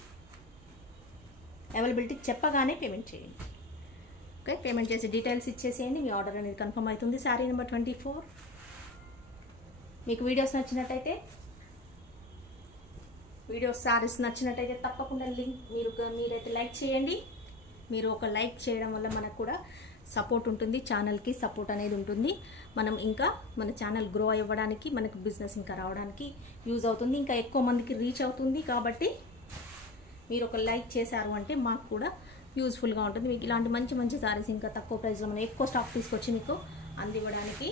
అవైలబిలిటీ చెప్పగానే పేమెంట్ చేయండి. ఓకే, పేమెంట్ చేసి డీటెయిల్స్ ఇచ్చేసేయండి, మీ ఆర్డర్ అనేది కన్ఫర్మ్ అవుతుంది. శారీ నెంబర్ 24. మీకు వీడియోస్ నచ్చినట్టయితే, శారీస్ నచ్చినట్టయితే తప్పకుండా లింక్ మీరైతే లైక్ చేయండి. మీరు ఒక లైక్ చేయడం వల్ల మనకు కూడా సపోర్ట్ ఉంటుంది, ఛానల్కి సపోర్ట్ అనేది ఉంటుంది. మనం ఇంకా మన ఛానల్ గ్రో అవ్వడానికి, మనకు బిజినెస్ ఇంకా రావడానికి యూజ్ అవుతుంది, ఇంకా ఎక్కువ మందికి రీచ్ అవుతుంది. కాబట్టి మీరు ఒక లైక్ చేశారు అంటే మాకు కూడా యూజ్ఫుల్గా ఉంటుంది. మీకు ఇలాంటి మంచి మంచి సారీస్ ఇంకా తక్కువ ప్రైస్లో మనం ఎక్కువ స్టాక్ తీసుకొచ్చి మీకు అందివ్వడానికి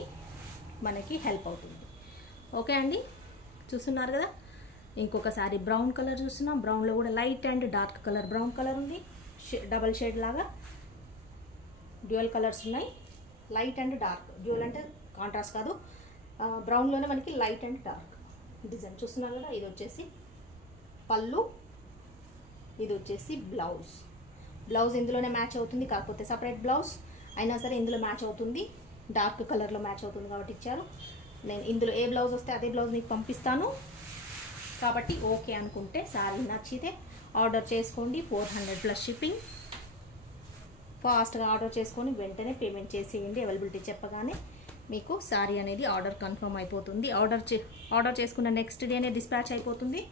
మనకి హెల్ప్ అవుతుంది. ఓకే అండి, చూస్తున్నారు కదా. ఇంకొక సారీ బ్రౌన్ కలర్ చూస్తున్నాం. బ్రౌన్లో కూడా light and dark colour brown colour ఉంది, డబల్ షేడ్ లాగా డ్యూయల్ కలర్స్ ఉన్నాయి. లైట్ అండ్ డార్క్, డ్యూయల్ అంటే కాంట్రాస్ట్ కాదు, బ్రౌన్లోనే మనకి లైట్ అండ్ డార్క్ డిజైన్ చూస్తున్నారు కదా. ఇది వచ్చేసి పళ్ళు, ఇది వచ్చేసి బ్లౌజ్ ఇందులోనే మ్యాచ్ అవుతుంది, కాకపోతే సపరేట్ బ్లౌజ్ అయినా సరే ఇందులో మ్యాచ్ అవుతుంది. డార్క్ కలర్లో మ్యాచ్ అవుతుంది కాబట్టి ఇచ్చారు. నేను ఇందులో ఏ బ్లౌజ్ వస్తే అదే బ్లౌజ్ మీకు పంపిస్తాను. కాబట్టి ఓకే అనుకుంటే, శారీ నచ్చితే ఆర్డర్ చేసుకోండి. 400 ప్లస్ షిప్పింగ్. ఫాస్ట్గా ఆర్డర్ చేసుకొని వెంటనే పేమెంట్ చేసేయండి. అవైలబిలిటీ చెప్పగానే మీకు శారీ అనేది ఆర్డర్ కన్ఫర్మ్ అయిపోతుంది. ఆర్డర్ చేసుకున్న నెక్స్ట్ డేనే డిస్పాచ్ అయిపోతుంది.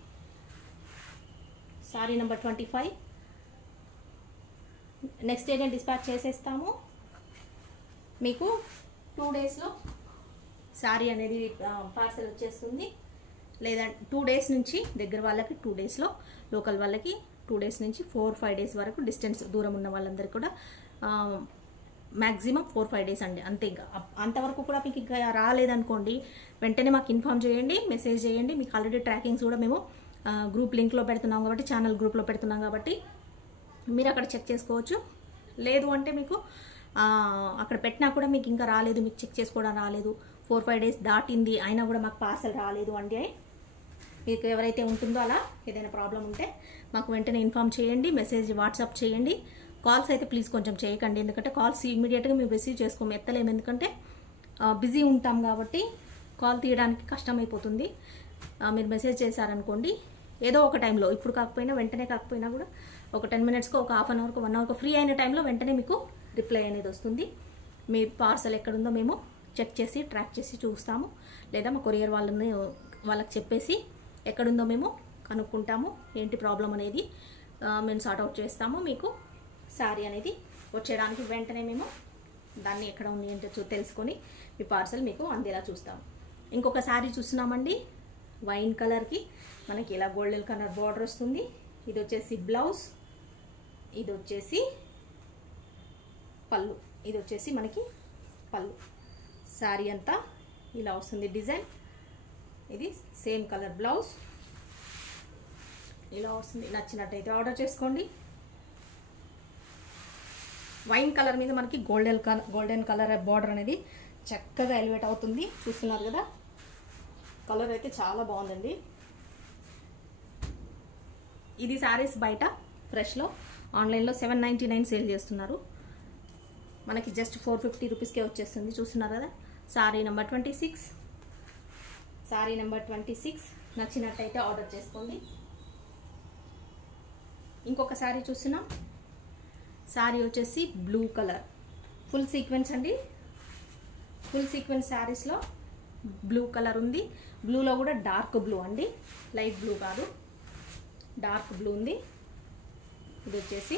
శారీ నెంబర్ 25. నెక్స్ట్ డేనే డిస్పాచ్ చేసేస్తాము. మీకు 2 డేస్లో శారీ అనేది పార్సల్ వచ్చేస్తుంది. లేదా 2 డేస్ నుంచి దగ్గర వాళ్ళకి 2 డేస్లో, లోకల్ వాళ్ళకి 2 డేస్ నుంచి 4-5 డేస్ వరకు, డిస్టెన్స్ దూరం ఉన్న వాళ్ళందరికీ కూడా మ్యాక్సిమం 4-5 డేస్ అండి, అంతే. ఇంకా అంతవరకు కూడా మీకు ఇంకా రాలేదనుకోండి, వెంటనే మాకు ఇన్ఫామ్ చేయండి, మెసేజ్ చేయండి. మీకు ఆల్రెడీ ట్రాకింగ్స్ కూడా మేము గ్రూప్ లింక్లో పెడుతున్నాం కాబట్టి, ఛానల్ గ్రూప్లో పెడుతున్నాం కాబట్టి మీరు అక్కడ చెక్ చేసుకోవచ్చు. లేదు అంటే మీకు అక్కడ పెట్టినా కూడా మీకు ఇంకా రాలేదు, మీకు చెక్ చేసుకోవడం రాలేదు, 4-5 డేస్ దాటింది అయినా కూడా మాకు పార్సల్ రాలేదు అంటే, మీకు ఎవరైతే ఉంటుందో అలా ఏదైనా ప్రాబ్లం ఉంటే మాకు వెంటనే ఇన్ఫామ్ చేయండి, మెసేజ్ వాట్సాప్ చేయండి. కాల్స్ అయితే ప్లీజ్ కొంచెం చేయకండి, ఎందుకంటే కాల్స్ ఇమీడియట్గా మేము రిసీవ్ చేసుకోము, ఎత్తలేము. ఎందుకంటే బిజీ ఉంటాం కాబట్టి కాల్ తీయడానికి కష్టమైపోతుంది. మీరు మెసేజ్ చేశారనుకోండి, ఏదో ఒక టైంలో, ఇప్పుడు కాకపోయినా వెంటనే కాకపోయినా కూడా ఒక 10 మినిట్స్కో, ఒక హాఫ్ అన్ అవర్కో, 1 అవర్కో ఫ్రీ అయిన టైంలో వెంటనే మీకు రిప్లై అనేది వస్తుంది. మీ పార్సల్ ఎక్కడుందో మేము చెక్ చేసి ట్రాక్ చేసి చూస్తాము, లేదా మా కొరియర్ వాళ్ళకి చెప్పేసి ఎక్కడుందో మేము కనుక్కుంటాము, ఏంటి ప్రాబ్లం అనేది మేము సార్ట్అవుట్ చేస్తాము. మీకు శారీ అనేది వచ్చేయడానికి వెంటనే మేము దాన్ని ఎక్కడ ఉంది ఏంటో తెలుసుకొని మీ పార్సల్ మీకు అందేలా చూస్తాము. ఇంకొక శారీ చూస్తున్నామండి, వైన్ కలర్కి మనకి ఇలా గోల్డెన్ కలర్ బార్డర్ వస్తుంది. ఇది వచ్చేసి బ్లౌజ్, ఇది వచ్చేసి పళ్ళు, ఇది వచ్చేసి మనకి పళ్ళు. శారీ అంతా ఇలా వస్తుంది డిజైన్. ఇది సేమ్ కలర్ బ్లౌజ్ ఇలా వస్తుంది. నచ్చినట్టయితే ఆర్డర్ చేసుకోండి. వైన్ కలర్ మీద మనకి గోల్డెన్ కలర్ బార్డర్ అనేది చక్కగా ఎలివేట్ అవుతుంది. చూస్తున్నారు కదా, కలర్ అయితే చాలా బాగుందండి. ఇది శారీస్ బయట ఫ్రెష్లో ఆన్లైన్లో 799 సేల్ చేస్తున్నారు, మనకి జస్ట్ 450 రూపీస్కే వచ్చేస్తుంది. చూస్తున్నారు కదా, శారీ నెంబర్ 26. శారీ నెంబర్ 26 నచ్చినట్టయితే ఆర్డర్ చేసుకోండి. ఇంకొక శారీ చూస్తున్నాం. శారీ వచ్చేసి బ్లూ కలర్, ఫుల్ సీక్వెన్స్ అండి. ఫుల్ సీక్వెన్స్ శారీస్లో బ్లూ కలర్ ఉంది. బ్లూలో కూడా డార్క్ బ్లూ అండి, లైట్ బ్లూ కాదు, డార్క్ బ్లూ ఉంది. ఇది వచ్చేసి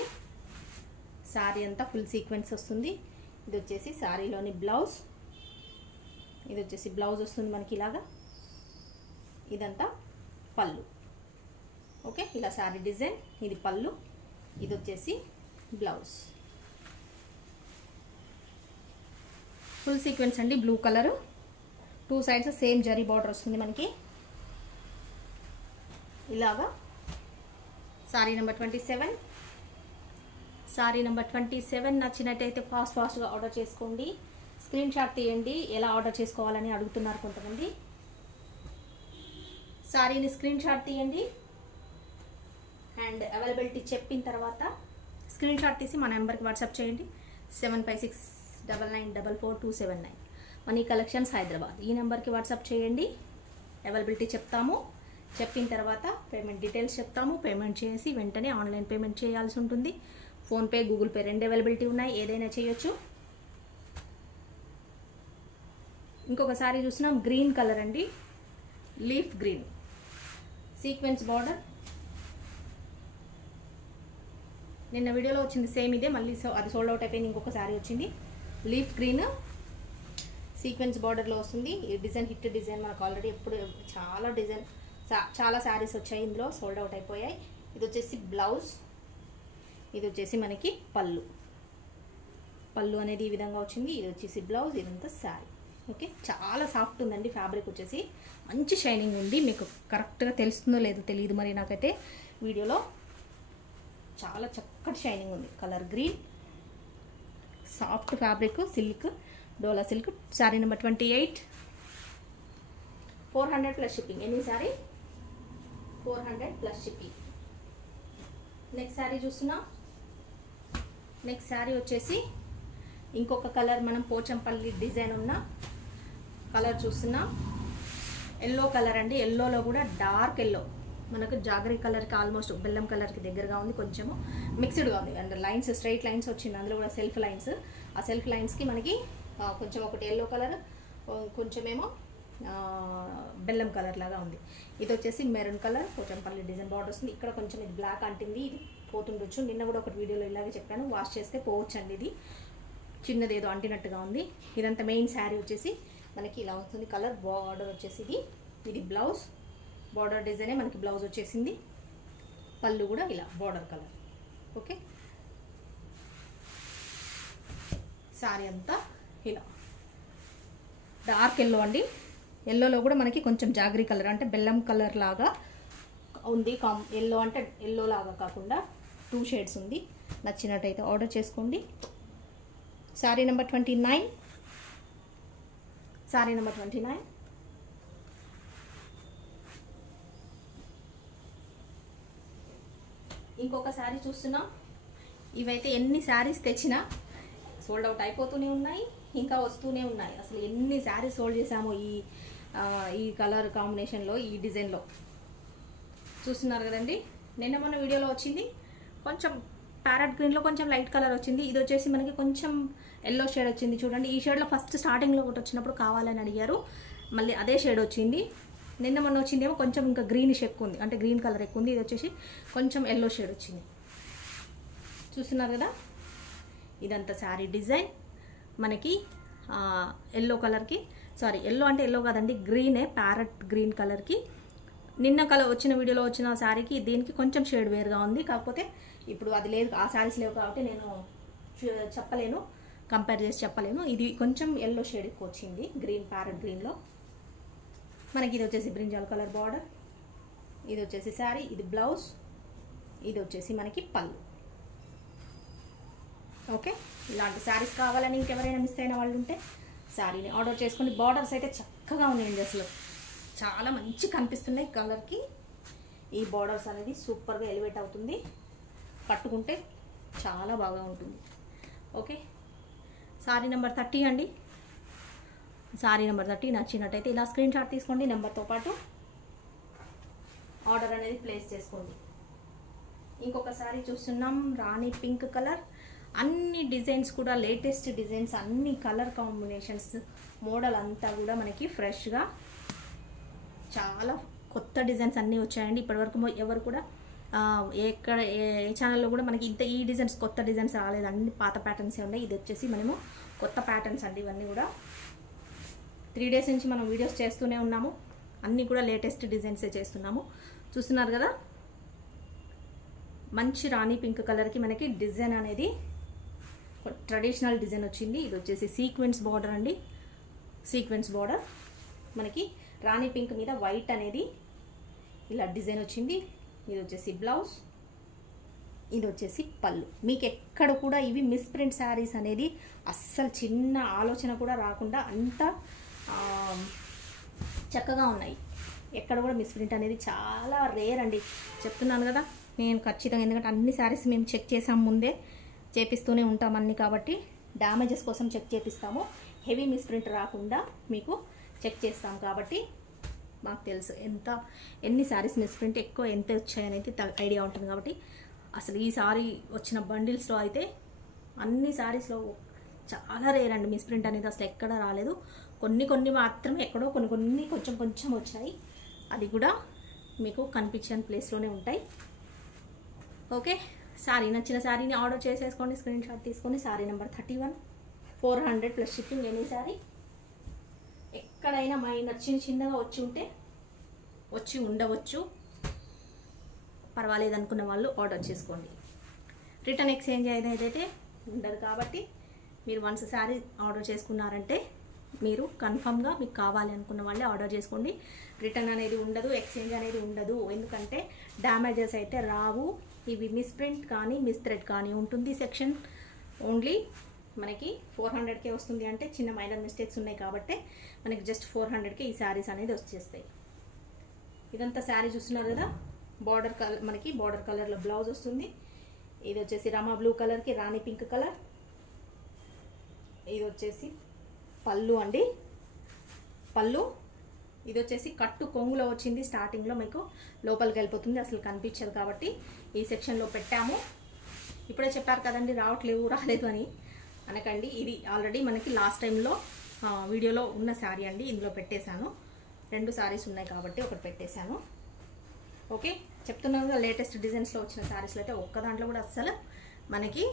శారీ అంతా ఫుల్ సీక్వెన్స్ వస్తుంది. ఇది వచ్చేసి శారీలోని బ్లౌజ్. ఇది వచ్చేసి బ్లౌజ్ వస్తుంది మనకి ఇలాగా. ఇదంతా పళ్ళు. ఓకే, ఇలా శారీ డిజైన్. ఇది పళ్ళు, ఇది వచ్చేసి బ్లౌజ్. ఫుల్ సీక్వెన్స్ అండి, blue colour. 2 sides same zari border వస్తుంది మనకి ఇలాగా. శారీ నెంబర్ 27. శారీ నెంబర్ 27 నచ్చినట్టయితే ఫాస్ట్గా ఆర్డర్ చేసుకోండి. స్క్రీన్ షాట్ తీయండి. ఎలా ఆర్డర్ చేసుకోవాలని అడుగుతున్నారు కొంతమంది. శారీని స్క్రీన్ షాట్ తీయండి అండ్ అవైలబిలిటీ చెప్పిన తర్వాత స్క్రీన్ షాట్ తీసి మా నెంబర్కి వాట్సాప్ చేయండి. 7569944279. Money collections Hyderabad. ఈ నెంబర్కి వాట్సాప్ చేయండి. అవైలబిలిటీ చెప్తాము. చెప్పిన తర్వాత పేమెంట్ డీటెయిల్స్ చెప్తాము. పేమెంట్ చేసి వెంటనే ఆన్లైన్ పేమెంట్ చేయాల్సి ఉంటుంది. ఫోన్పే, గూగుల్ పే 2 అవైలబిలిటీ ఉన్నాయి. ఏదైనా చేయొచ్చు. ఇంకొక సారీ చూస్తున్నాం. గ్రీన్ కలర్ అండి, లీఫ్ గ్రీన్, సీక్వెన్స్ బార్డర్. నిన్న వీడియోలో వచ్చింది సేమ్ ఇదే, మళ్ళీ అది సోల్డ్ అవుట్ అయిపోయింది. ఇంకొక సారీ వచ్చింది లీఫ్ గ్రీన్, సీక్వెన్స్ బార్డర్లో వస్తుంది. ఈ డిజైన్ హిట్ డిజైన్ మనకు ఆల్రెడీ ఎప్పుడు చాలా శారీస్ వచ్చాయి ఇందులో, సోల్డ్ అవుట్ అయిపోయాయి. ఇది వచ్చేసి బ్లౌజ్. ఇది వచ్చేసి మనకి పళ్ళు. పళ్ళు అనేది ఈ విధంగా వచ్చింది. ఇది వచ్చేసి బ్లౌజ్. ఇదంతా శారీ. ఓకే, చాలా సాఫ్ట్ ఉందండి ఫ్యాబ్రిక్ వచ్చేసి. మంచి షైనింగ్ ఉంది. మీకు కరెక్ట్గా తెలుస్తుందో లేదో తెలియదు మరి నాకైతే వీడియోలో. చాలా చక్కటి షైనింగ్ ఉంది. Colour green, soft fabric, silk, Dola silk. Sari number 28. 400 plus shipping. ఎన్ని sari? 400 plus shipping. Next sari చూస్తున్నా. నెక్స్ట్ శారీ వచ్చేసి ఇంకొక కలర్, మనం పోచంపల్లి డిజైన్ ఉన్న కలర్ చూస్తున్నాం. ఎల్లో కలర్ అండి. ఎల్లోలో కూడా డార్క్ ఎల్లో, మనకు జాగరీ కలర్కి ఆల్మోస్ట్ బెల్లం కలర్కి దగ్గరగా ఉంది. కొంచెము మిక్స్డ్గా ఉంది. అండ్ లైన్స్, స్ట్రైట్ లైన్స్ వచ్చింది. అందులో కూడా సెల్ఫ్ లైన్స్. ఆ సెల్ఫ్ లైన్స్కి మనకి కొంచెం ఒకటి ఎల్లో కలర్, కొంచెమేమో బెల్లం కలర్ లాగా ఉంది. ఇది వచ్చేసి maroon colour, Pochampally design border వస్తుంది. ఇక్కడ కొంచెం ఇది బ్లాక్ అంటింది, ఇది పోతుండొచ్చు. నిన్న కూడా ఒకటి వీడియోలో ఇలాగే చెప్పాను, వాష్ చేస్తే పోవచ్చు అండి. ఇది చిన్నది ఏదో అంటినట్టుగా ఉంది. ఇదంతా మెయిన్ శారీ వచ్చేసి మనకి ఇలా వస్తుంది. కలర్ బార్డర్ వచ్చేసి ఇది బ్లౌజ్. బార్డర్ డిజైనే మనకి బ్లౌజ్ వచ్చేసింది. పళ్ళు కూడా ఇలా బార్డర్ కలర్. ఓకే, శారీ అంతా ఇలా డార్క్ ఎల్లో అండి. ఎల్లోలో కూడా మనకి కొంచెం జాగరీ కలర్, అంటే బెల్లం కలర్ లాగా ఉంది. ఎల్లో అంటే ఎల్లో లాగా కాకుండా 2 షేడ్స్ ఉంది. నచ్చినట్టయితే ఆర్డర్ చేసుకోండి. శారీ నెంబర్ 29. శారీ నెంబర్ 29. ఇంకొక శారీ చూస్తున్నాం. ఇవైతే ఎన్ని శారీస్ తెచ్చినా సోల్డ్ అవుట్ అయిపోతూనే ఉన్నాయి, ఇంకా వస్తూనే ఉన్నాయి. అసలు ఎన్ని శారీస్ సోల్డ్ చేసామో ఈ కలర్ కాంబినేషన్లో, ఈ డిజైన్లో. చూస్తున్నారు కదండి. నిన్న మొన్న వీడియోలో వచ్చింది కొంచెం ప్యారెట్ గ్రీన్లో కొంచెం లైట్ కలర్ వచ్చింది. ఇది వచ్చేసి మనకి కొంచెం ఎల్లో షేడ్ వచ్చింది. చూడండి, ఈ షేడ్లో ఫస్ట్ స్టార్టింగ్లో ఒకటి వచ్చినప్పుడు కావాలని అడిగారు, మళ్ళీ అదే షేడ్ వచ్చింది. నిన్న మొన్న వచ్చిందేమో కొంచెం ఇంకా గ్రీనిష్ ఎక్కువ ఉంది, అంటే గ్రీన్ కలర్ ఎక్కువ ఉంది. ఇది వచ్చేసి కొంచెం ఎల్లో షేడ్ వచ్చింది. చూస్తున్నారు కదా. ఇదంతా శారీ డిజైన్ మనకి ఎల్లో కలర్కి, సారీ ఎల్లో అంటే ఎల్లో కాదండి, గ్రీనే, ప్యారెట్ గ్రీన్ కలర్కి. నిన్న కలర్ వచ్చిన వీడియోలో వచ్చిన శారీకి దీనికి కొంచెం షేడ్ వేరుగా ఉంది. కాకపోతే ఇప్పుడు అది లేదు, ఆ శారీస్ లేవు కాబట్టి నేను చెప్పలేను, కంపేర్ చేసి చెప్పలేను. ఇది కొంచెం ఎల్లో షేడ్ ఎక్కువ వచ్చింది, గ్రీన్, ప్యారెట్ గ్రీన్లో. మనకి ఇది వచ్చేసి బ్రింజాల్ కలర్ బార్డర్. ఇది వచ్చేసి శారీ, ఇది బ్లౌజ్, ఇది వచ్చేసి మనకి పళ్ళు. ఓకే, ఇలాంటి శారీస్ కావాలని ఇంకెవరైనా మిస్ అయిన వాళ్ళు ఉంటే శారీని ఆర్డర్ చేసుకోండి. బార్డర్స్ అయితే చక్కగా ఉన్నాయండి, అసలు చాలా మంచి కనిపిస్తున్నాయి కలర్కి. ఈ బార్డర్స్ అనేది సూపర్గా ఎలివేట్ అవుతుంది, కట్టుకుంటే చాలా బాగా ఉంటుంది. ఓకే, శారీ నెంబర్ 30 అండి. సారీ నెంబర్ 30 నచ్చినట్టయితే ఇలా స్క్రీన్ షాట్ తీసుకోండి, నెంబర్తో పాటు ఆర్డర్ అనేది ప్లేస్ చేసుకోండి. ఇంకొక సారీ చూస్తున్నాం, రాణి పింక్ కలర్. అన్ని డిజైన్స్ కూడా లేటెస్ట్ డిజైన్స్, అన్ని కలర్ కాంబినేషన్స్, మోడల్ అంతా కూడా మనకి ఫ్రెష్గా చాలా కొత్త డిజైన్స్ అన్నీ వచ్చాయండి. ఇప్పటివరకు ఎవరు కూడా ఎక్కడ ఏ ఛానల్లో కూడా మనకి ఈ డిజైన్స్ కొత్త డిజైన్స్ రాలేదు, అన్ని పాత ప్యాటర్న్సే ఉన్నాయి. ఇది వచ్చేసి మనము కొత్త ప్యాటర్న్స్ అండి. ఇవన్నీ కూడా 3 డేస్ నుంచి మనం వీడియోస్ చేస్తూనే ఉన్నాము, అన్నీ కూడా లేటెస్ట్ డిజైన్సే చేస్తున్నాము. చూస్తున్నారు కదా, మంచి రాణి పింక్ కలర్కి మనకి డిజైన్ అనేది ట్రెడిషనల్ డిజైన్ వచ్చింది. ఇది వచ్చేసి సీక్వెన్స్ బార్డర్ అండి, సీక్వెన్స్ బార్డర్. మనకి రాణి పింక్ మీద వైట్ అనేది ఇలా డిజైన్ వచ్చింది. ఇది వచ్చేసి బ్లౌజ్, ఇది వచ్చేసి పళ్ళు. మీకు ఎక్కడ కూడా ఇవి మిస్ ప్రింట్ శారీస్ అనేది అస్సలు చిన్న ఆలోచన కూడా రాకుండా అంత చక్కగా ఉన్నాయి. ఎక్కడ కూడా మిస్ ప్రింట్ అనేది చాలా రేర్ అండి, చెప్తున్నాను కదా నేను ఖచ్చితంగా. ఎందుకంటే అన్ని శారీస్ మేము చెక్ చేసాం, ముందే చేపిస్తూనే ఉంటాం అన్నీ, కాబట్టి డ్యామేజెస్ కోసం చెక్ చేపిస్తాము. హెవీ మిస్ ప్రింట్ రాకుండా మీకు చెక్ చేస్తాం కాబట్టి మాకు తెలుసు ఎన్ని శారీస్ మిస్ ప్రింట్ ఎక్కువ ఎంత వచ్చాయనేది ఐడియా ఉంటుంది. కాబట్టి అసలు ఈ సారీ వచ్చిన బండిల్స్లో అయితే అన్ని శారీస్లో చాలా రేర్ అండి మిస్ ప్రింట్ అనేది, అసలు ఎక్కడ రాలేదు. కొన్ని మాత్రమే ఎక్కడో కొన్ని కొంచెం వచ్చాయి, అది కూడా మీకు కనిపించని ప్లేస్లోనే ఉంటాయి. ఓకే, సారీ నచ్చిన శారీని ఆర్డర్ చేసేసుకోండి, స్క్రీన్ షాట్ తీసుకొని. Sorry number 31, 400 plus shipping. Any sorry ఎక్కడైనా మై నచ్చిన చిన్నగా వచ్చి ఉండవచ్చు, పర్వాలేదు అనుకున్న వాళ్ళు ఆర్డర్ చేసుకోండి. రిటర్న్ ఎక్స్చేంజ్ ఏదైతే ఉండదు కాబట్టి మీరు వన్స్ శారీ ఆర్డర్ చేసుకున్నారంటే మీరు కన్ఫర్మ్గా మీకు కావాలి అనుకున్న వాళ్ళే ఆర్డర్ చేసుకోండి. రిటర్న్ అనేది ఉండదు, ఎక్స్చేంజ్ అనేది ఉండదు, ఎందుకంటే డ్యామేజెస్ అయితే రావు. ఇవి మిస్ ప్రింట్ కానీ మిస్ థ్రెడ్ కానీ ఉంటుంది సెక్షన్. ఓన్లీ మనకి 400కే వస్తుంది, అంటే చిన్న మైనర్ మిస్టేక్స్ ఉన్నాయి కాబట్టి మనకి జస్ట్ 400కే ఈ శారీస్ అనేది వచ్చేస్తాయి. ఇదంతా శారీ చూస్తున్నారు కదా, బార్డర్ కలర్, మనకి బార్డర్ కలర్లో బ్లౌజ్ వస్తుంది. ఇది వచ్చేసి రమా బ్లూ కలర్కి రాణి పింక్ కలర్. ఇది వచ్చేసి పళ్ళు అండి, పళ్ళు. ఇది వచ్చేసి కట్టు కొంగులో వచ్చింది, స్టార్టింగ్లో మీకు లోపలికి వెళ్ళిపోతుంది, అసలు కనిపించదు కాబట్టి ఈ సెక్షన్లో పెట్టాము. ఇప్పుడే చెప్పారు కదండి రాలేదు అని అనకండి. ఇది ఆల్రెడీ మనకి లాస్ట్ టైంలో వీడియోలో ఉన్న శారీ అండి, ఇందులో పెట్టేశాను. 2 శారీస్ ఉన్నాయి కాబట్టి ఒకటి పెట్టేశాను. ఓకే, చెప్తున్నాను కదా, లేటెస్ట్ డిజైన్స్లో వచ్చిన శారీస్లో అయితే ఒక్క దాంట్లో కూడా అస్సలు మనకి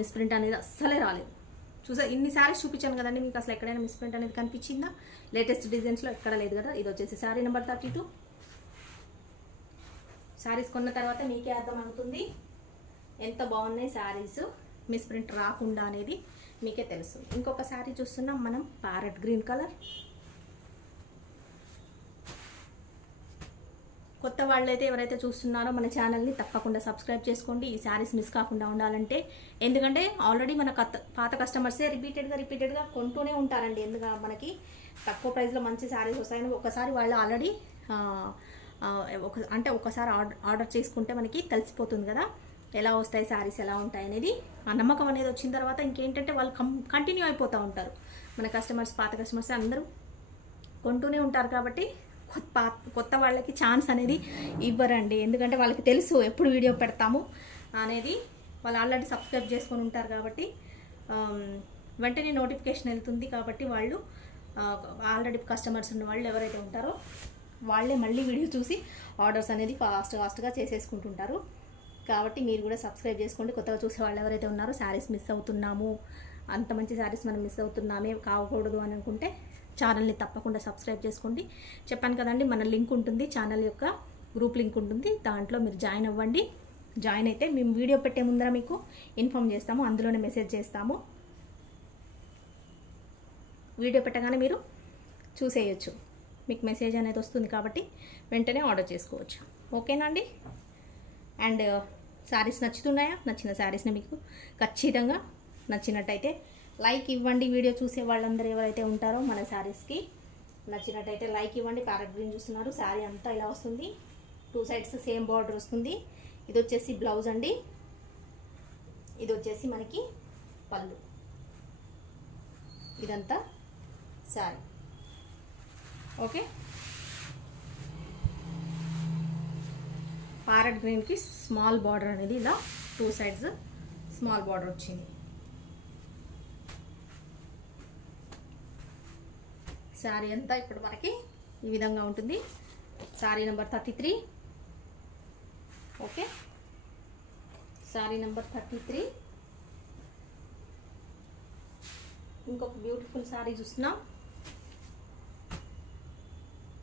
మిస్ ప్రింట్ అనేది అస్సలే రాలేదు. చూసా ఇన్ని శారీస్ చూపించాను కదండి, మీకు అసలు ఎక్కడైనా మిస్ ప్రింట్ అనేది కనిపించిందా? లేటెస్ట్ డిజైన్స్లో ఎక్కడ లేదు కదా. ఇది వచ్చేసి శారీ నెంబర్ 32. శారీస్ కొన్న తర్వాత మీకే అర్థమవుతుంది ఎంత బాగున్నాయి శారీస్, మిస్ ప్రింట్ రాకుండా అనేది మీకే తెలుస్తుంది. ఇంకొక శారీ చూస్తున్నాం మనం, ప్యారెట్ గ్రీన్ కలర్. కొత్త వాళ్ళైతే ఎవరైతే చూస్తున్నారో మన ఛానల్ని తప్పకుండా సబ్స్క్రైబ్ చేసుకోండి, ఈ శారీస్ మిస్ కాకుండా ఉండాలంటే. ఎందుకంటే ఆల్రెడీ మన పాత కస్టమర్సే రిపీటెడ్గా కొంటూనే ఉంటారండి. ఎందుకంటే మనకి తక్కువ ప్రైస్లో మంచి శారీస్ వస్తాయని ఒకసారి వాళ్ళు ఆల్రెడీ ఒకసారి ఆర్డర్ చేసుకుంటే మనకి తెలిసిపోతుంది కదా ఎలా వస్తాయి శారీస్, ఎలా ఉంటాయి అనేది. ఆ నమ్మకం అనేది వచ్చిన తర్వాత ఇంకేంటంటే వాళ్ళు కంటిన్యూ అయిపోతూ ఉంటారు. మన కస్టమర్స్, పాత కస్టమర్స్ అందరూ కొంటూనే ఉంటారు కాబట్టి కొత్త వాళ్ళకి ఛాన్స్ అనేది ఇవ్వరండి. ఎందుకంటే వాళ్ళకి తెలుసు ఎప్పుడు వీడియో పెడతాము అనేది, వాళ్ళు ఆల్రెడీ సబ్స్క్రైబ్ చేసుకొని ఉంటారు కాబట్టి వెంటనే నోటిఫికేషన్ వెళ్తుంది. కాబట్టి వాళ్ళు ఆల్రెడీ కస్టమర్స్ ఉన్న వాళ్ళు ఎవరైతే ఉంటారో వాళ్ళే మళ్ళీ వీడియో చూసి ఆర్డర్స్ అనేది ఫాస్ట్గా చేసేసుకుంటుంటారు. కాబట్టి మీరు కూడా సబ్స్క్రైబ్ చేసుకోండి. కొత్తగా చూసే వాళ్ళు ఎవరైతే ఉన్నారో శారీస్ మిస్ అవుతున్నాము, అంత మంచి శారీస్ మనం మిస్ అవుతున్నామే కాకూడదు అని అనుకుంటే ఛానల్ని తప్పకుండా సబ్స్క్రైబ్ చేసుకోండి. చెప్పాను కదండి, మన లింక్ ఉంటుంది, ఛానల్ యొక్క గ్రూప్ లింక్ ఉంటుంది, దాంట్లో మీరు జాయిన్ అవ్వండి. జాయిన్ అయితే మేము వీడియో పెట్టే ముందర మీకు ఇన్ఫామ్ చేస్తాము, అందులోనే మెసేజ్ చేస్తాము. వీడియో పెట్టగానే మీరు చూసేయచ్చు, మీకు మెసేజ్ అనేది వస్తుంది కాబట్టి వెంటనే ఆర్డర్ చేసుకోవచ్చు. ఓకేనా అండి? అండ్ శారీస్ నచ్చుతున్నాయా? నచ్చిన శారీస్ని మీకు ఖచ్చితంగా నచ్చినట్టయితే లైక్ ఇవ్వండి. వీడియో చూసే వాళ్ళందరూ ఎవరైతే ఉంటారో మన శారీస్కి నచ్చినట్టయితే లైక్ ఇవ్వండి. ప్యారెట్ గ్రీన్ చూస్తున్నారు, శారీ అంతా ఇలా వస్తుంది, 2 సైడ్స్ సేమ్ బార్డర్ వస్తుంది. ఇది వచ్చేసి బ్లౌజ్ అండి, ఇది వచ్చేసి మనకి పళ్ళు. ఇదంతా శారీ. ఓకే, ప్యారెట్ గ్రీన్కి స్మాల్ బార్డర్ అనేది ఇలా 2 sides స్మాల్ బార్డర్ వచ్చింది. శారీ అంతా ఇప్పుడు మనకి ఈ విధంగా ఉంటుంది. Sari number 33. Okay, sari number 33. ఇంకొక బ్యూటిఫుల్ శారీ చూస్తున్నాం.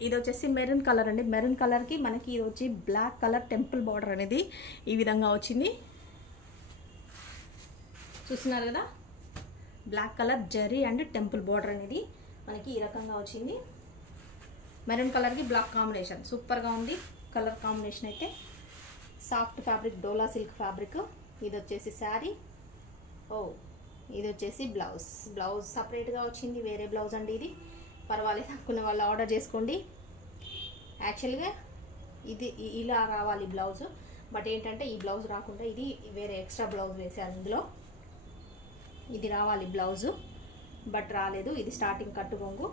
ఇది వచ్చేసి మెరూన్ కలర్ అండి. మెరూన్ కలర్కి మనకి ఇది వచ్చి బ్లాక్ కలర్ టెంపుల్ బార్డర్ అనేది ఈ విధంగా వచ్చింది. చూస్తున్నారు కదా, black colour zari and temple border అనేది మనకి ఈ రకంగా వచ్చింది. మెరూన్ కలర్కి బ్లాక్ కాంబినేషన్ సూపర్గా ఉంది. కలర్ కాంబినేషన్ అయితే సాఫ్ట్ ఫ్యాబ్రిక్, డోలా సిల్క్ ఫ్యాబ్రిక్. ఇది వచ్చేసి శారీ. ఇది వచ్చేసి బ్లౌజ్ సపరేట్గా వచ్చింది, వేరే బ్లౌజ్ అండి. ఇది పర్వాలేదు అనుకున్న వాళ్ళు ఆర్డర్ చేసుకోండి. యాక్చువల్గా ఇది ఇలా రావాలి బ్లౌజ్, బట్ ఏంటంటే ఈ బ్లౌజ్ రాకుండా ఇది వేరే ఎక్స్ట్రా బ్లౌజ్ వేసారు ఇందులో. ఇది రావాలి బ్లౌజు, బట్ రాలేదు. ఇది స్టార్టింగ్ కట్టు బొంగు.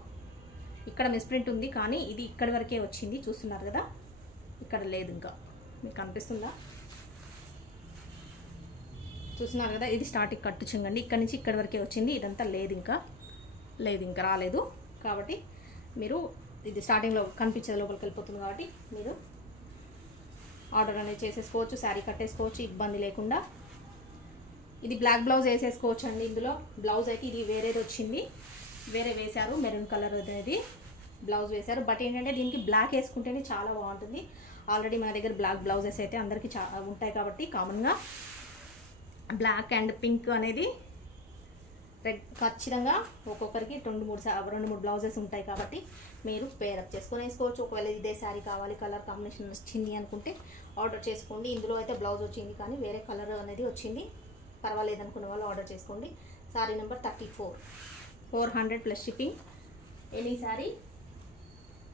ఇక్కడ మిస్ప్రింట్ ఉంది, కానీ ఇది ఇక్కడి వరకే వచ్చింది. చూస్తున్నారు కదా, ఇక్కడ లేదు. ఇంకా మీకు కనిపిస్తుందా? చూస్తున్నారు కదా, ఇది స్టార్టింగ్ కట్టు చెంగండి. ఇక్కడ నుంచి ఇక్కడి వరకే వచ్చింది. ఇదంతా లేదు, ఇంకా రాలేదు. కాబట్టి మీరు ఇది స్టార్టింగ్లో కనిపించేది లోపలికి వెళ్ళిపోతుంది. కాబట్టి మీరు ఆర్డర్ అనేది చేసేసుకోవచ్చు, శారీ కట్టేసుకోవచ్చు ఇబ్బంది లేకుండా. ఇది బ్లాక్ బ్లౌజ్ వేసేసుకోవచ్చు అండి. ఇందులో బ్లౌజ్ అయితే ఇది వేరేది వచ్చింది, వేరే వేశారు. మెరూన్ కలర్ అనేది బ్లౌజ్ వేశారు. బట్ ఏంటంటే దీనికి బ్లాక్ వేసుకుంటేనే చాలా బాగుంటుంది. ఆల్రెడీ మన దగ్గర బ్లాక్ బ్లౌజెస్ అయితే అందరికీ చాలా ఉంటాయి కాబట్టి కామన్గా బ్లాక్ అండ్ పింక్ అనేది ఖచ్చితంగా ఒక్కొక్కరికి 2-3 బ్లౌజెస్ ఉంటాయి. కాబట్టి మీరు పేరప్ చేసుకొని వేసుకోవచ్చు. ఒకవేళ ఇదే శారీ కావాలి, కలర్ కాంబినేషన్ వచ్చింది అనుకుంటే ఆర్డర్ చేసుకోండి. ఇందులో అయితే బ్లౌజ్ వచ్చింది, కానీ వేరే కలర్ అనేది వచ్చింది. పర్వాలేదు అనుకున్న వాళ్ళు ఆర్డర్ చేసుకోండి. Sari number 34, 400 plus shipping. Any sari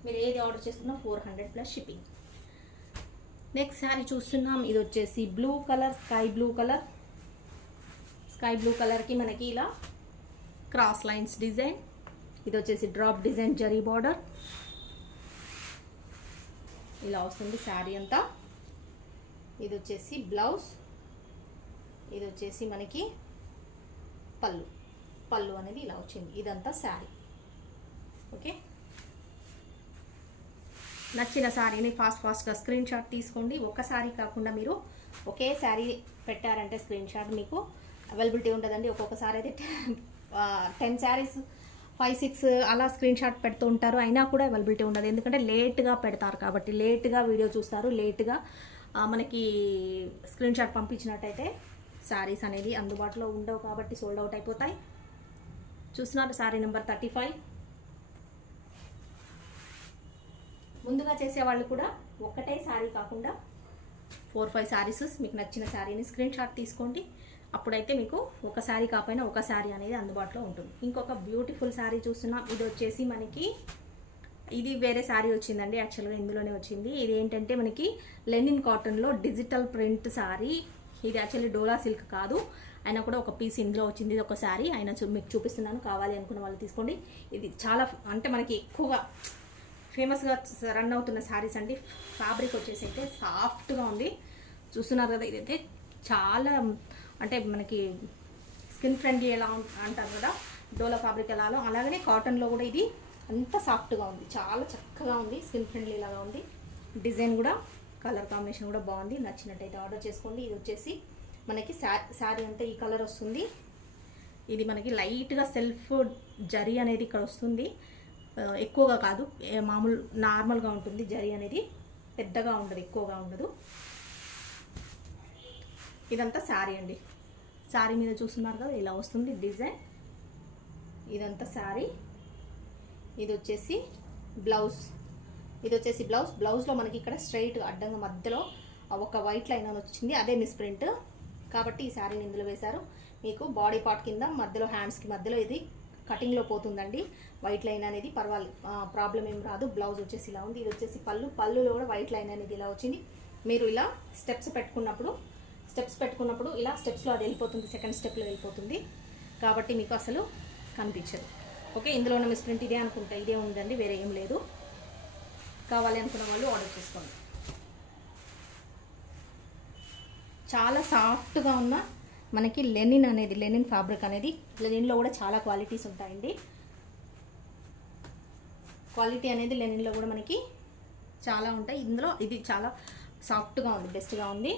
మీరు ఏది ఆర్డర్ చేసుకున్నా 400 ప్లస్ షిప్పింగ్. నెక్స్ట్ శారీ చూస్తున్నాం. ఇది వచ్చేసి బ్లూ కలర్, స్కై బ్లూ కలర్కి మనకి ఇలా క్రాస్ లైన్స్ డిజైన్. ఇది వచ్చేసి డ్రాప్ డిజైన్ జరీ బార్డర్ ఇలా వస్తుంది శారీ అంతా. ఇది వచ్చేసి బ్లౌజ్. ఇది వచ్చేసి మనకి పళ్ళు అనేది ఇలా వచ్చింది. ఇదంతా శారీ. ఓకే, నచ్చిన శారీని ఫాస్ట్గా స్క్రీన్ షాట్ తీసుకోండి. ఒక శారీ కాకుండా మీరు ఒకే శారీ పెట్టారంటే స్క్రీన్ షాట్ మీకు అవైలబిలిటీ ఉంటుందండి. ఒక్కొక్కసారి అయితే 10 శారీస్ 5-6 అలా స్క్రీన్ షాట్ పెడుతూ ఉంటారు, అయినా కూడా అవైలబిలిటీ ఉండదు. ఎందుకంటే లేట్గా పెడతారు కాబట్టి, లేట్గా వీడియో చూస్తారు, లేట్గా మనకి స్క్రీన్ షాట్ పంపించినట్టయితే శారీస్ అనేది అందుబాటులో ఉండవు కాబట్టి సోల్డ్ అవుట్ అయిపోతాయి. చూస్తున్నారు శారీ నెంబర్ 35. ముందుగా చేసేవాళ్ళు కూడా ఒకటే శారీ కాకుండా 4-5 శారీస్ మీకు నచ్చిన శారీని స్క్రీన్ షాట్ తీసుకోండి. అప్పుడైతే మీకు ఒక శారీ కాకపోయినా ఒక శారీ అనేది అందుబాటులో ఉంటుంది. ఇంకొక బ్యూటిఫుల్ శారీ చూస్తున్నాం. ఇది వచ్చేసి మనకి ఇది వేరే శారీ వచ్చిందండి. యాక్చువల్గా ఇందులోనే వచ్చింది. ఇది ఏంటంటే మనకి లెనిన్ కాటన్లో డిజిటల్ ప్రింట్ శారీ. ఇది యాక్చువల్లీ డోలా సిల్క్ కాదు, అయినా కూడా ఒక పీస్ ఇందులో వచ్చింది. ఇది ఒక శారీ అయినా మీకు చూపిస్తున్నాను, కావాలి అనుకున్న వాళ్ళు తీసుకోండి. ఇది చాలా అంటే మనకి ఎక్కువగా ఫేమస్గా రన్ అవుతున్న శారీస్ అండి. ఫ్యాబ్రిక్ వచ్చేసి అయితే సాఫ్ట్గా ఉంది. చూస్తున్నారు కదా, ఇదైతే చాలా అంటే మనకి స్కిన్ ఫ్రెండ్లీ ఎలా అంటారు కదా, డోలా ఫ్యాబ్రిక్ ఎలాలో అలాగనే కాటన్లో కూడా ఇది అంత సాఫ్ట్గా ఉంది, చాలా చక్కగా ఉంది, స్కిన్ ఫ్రెండ్లీ లాగా ఉంది. డిజైన్ కూడా కలర్ కాంబినేషన్ కూడా బాగుంది. నచ్చినట్టయితే ఆర్డర్ చేసుకోండి. ఇది వచ్చేసి మనకి శారీ అంటే ఈ కలర్ వస్తుంది. ఇది మనకి లైట్గా సెల్ఫ్ జరీ అనేది ఇక్కడ వస్తుంది, ఎక్కువగా కాదు, మామూలు నార్మల్గా ఉంటుంది. జరీ అనేది పెద్దగా ఉండదు, ఎక్కువగా ఉండదు. ఇదంతా శారీ అండి. శారీ మీద చూస్తున్నారు కదా ఇలా వస్తుంది డిజైన్. ఇదంతా శారీ. ఇది వచ్చేసి బ్లౌజ్. బ్లౌజ్లో మనకి ఇక్కడ స్ట్రైట్ అడ్డంగా మధ్యలో ఒక వైట్ లైన్ అని వచ్చింది, అదే మిస్ ప్రింట్ కాబట్టి ఈ శారీని ఇందులో వేశారు. మీకు బాడీ పార్ట్ కింద మధ్యలో హ్యాండ్స్కి మధ్యలో ఇది కటింగ్లో పోతుందండి వైట్ లైన్ అనేది. ప్రాబ్లం ఏం రాదు. బ్లౌజ్ వచ్చేసి ఇలా ఉంది. ఇది వచ్చేసి పళ్ళులో కూడా వైట్ లైన్ అనేది ఇలా వచ్చింది. మీరు ఇలా స్టెప్స్ పెట్టుకున్నప్పుడు ఇలా స్టెప్స్లో అది వెళ్ళిపోతుంది, సెకండ్ స్టెప్లో వెళ్ళిపోతుంది కాబట్టి మీకు అసలు కనిపించదు. ఓకే, ఇందులో ఉన్న మిస్ప్రింట్ ఇదే అనుకుంటా, ఇదే ఉందండి, వేరే ఏం లేదు. కావాలి అనుకున్న వాళ్ళు ఆర్డర్ చేసుకోండి. చాలా సాఫ్ట్గా ఉన్న మనకి లెనిన్ ఫ్యాబ్రిక్ అనేది, లెనిన్లో కూడా చాలా క్వాలిటీస్ ఉంటాయండి. క్వాలిటీ అనేది లెనిన్లో కూడా మనకి చాలా ఉంటాయి. ఇందులో ఇది చాలా సాఫ్ట్గా ఉంది, బెస్ట్గా ఉంది.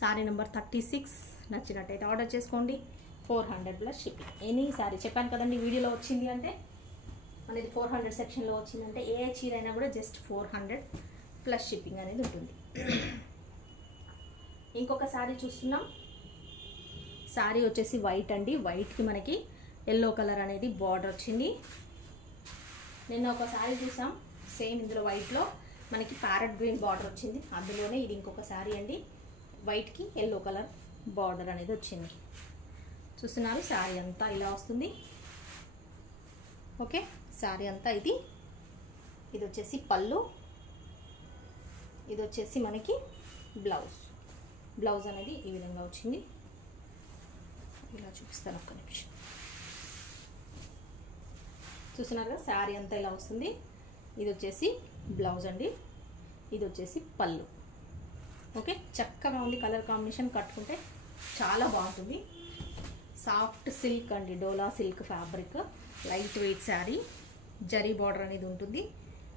సారీ నెంబర్ 36 నచ్చినట్టయితే ఆర్డర్ చేసుకోండి. 400 ప్లస్ షిప్పింగ్. ఎనీ సారీ చెప్పాను కదండి, వీడియోలో వచ్చింది అంటే అనేది 400 సెక్షన్లో వచ్చిందంటే ఏ చీర అయినా కూడా జస్ట్ 400 ప్లస్ షిప్పింగ్ అనేది ఉంటుంది. ఇంకొక శారీ చూస్తున్నాం. శారీ వచ్చేసి వైట్ అండి. వైట్కి మనకి ఎల్లో కలర్ అనేది బార్డర్ వచ్చింది. నిన్న ఒక శారీ చూసాం, సేమ్ ఇందులో వైట్లో మనకి ప్యారెట్ గ్రీన్ బార్డర్ వచ్చింది. అందులోనే ఇది ఇంకొక శారీ అండి, వైట్కి ఎల్లో కలర్ బార్డర్ అనేది వచ్చింది. చూస్తున్నారు, శారీ అంతా ఇలా వస్తుంది. ఓకే, శారీ అంతా ఇది వచ్చేసి పళ్ళు, ఇది వచ్చేసి మనకి బ్లౌజ్ అనేది ఈ విధంగా వచ్చింది. ఇలా చూపిస్తాను, ఒక్క నిమిషం. చూస్తున్నారు కదా, శారీ అంతా ఇలా వస్తుంది. ఇది వచ్చేసి బ్లౌజ్ అండి, ఇది వచ్చేసి పళ్ళు. ఓకే, చక్కగా ఉంది కలర్ కాంబినేషన్. కట్టుకుంటే చాలా బాగుంటుంది. సాఫ్ట్ సిల్క్ అండి, Dola silk fabric, light weight sari, zari border అనేది ఉంటుంది.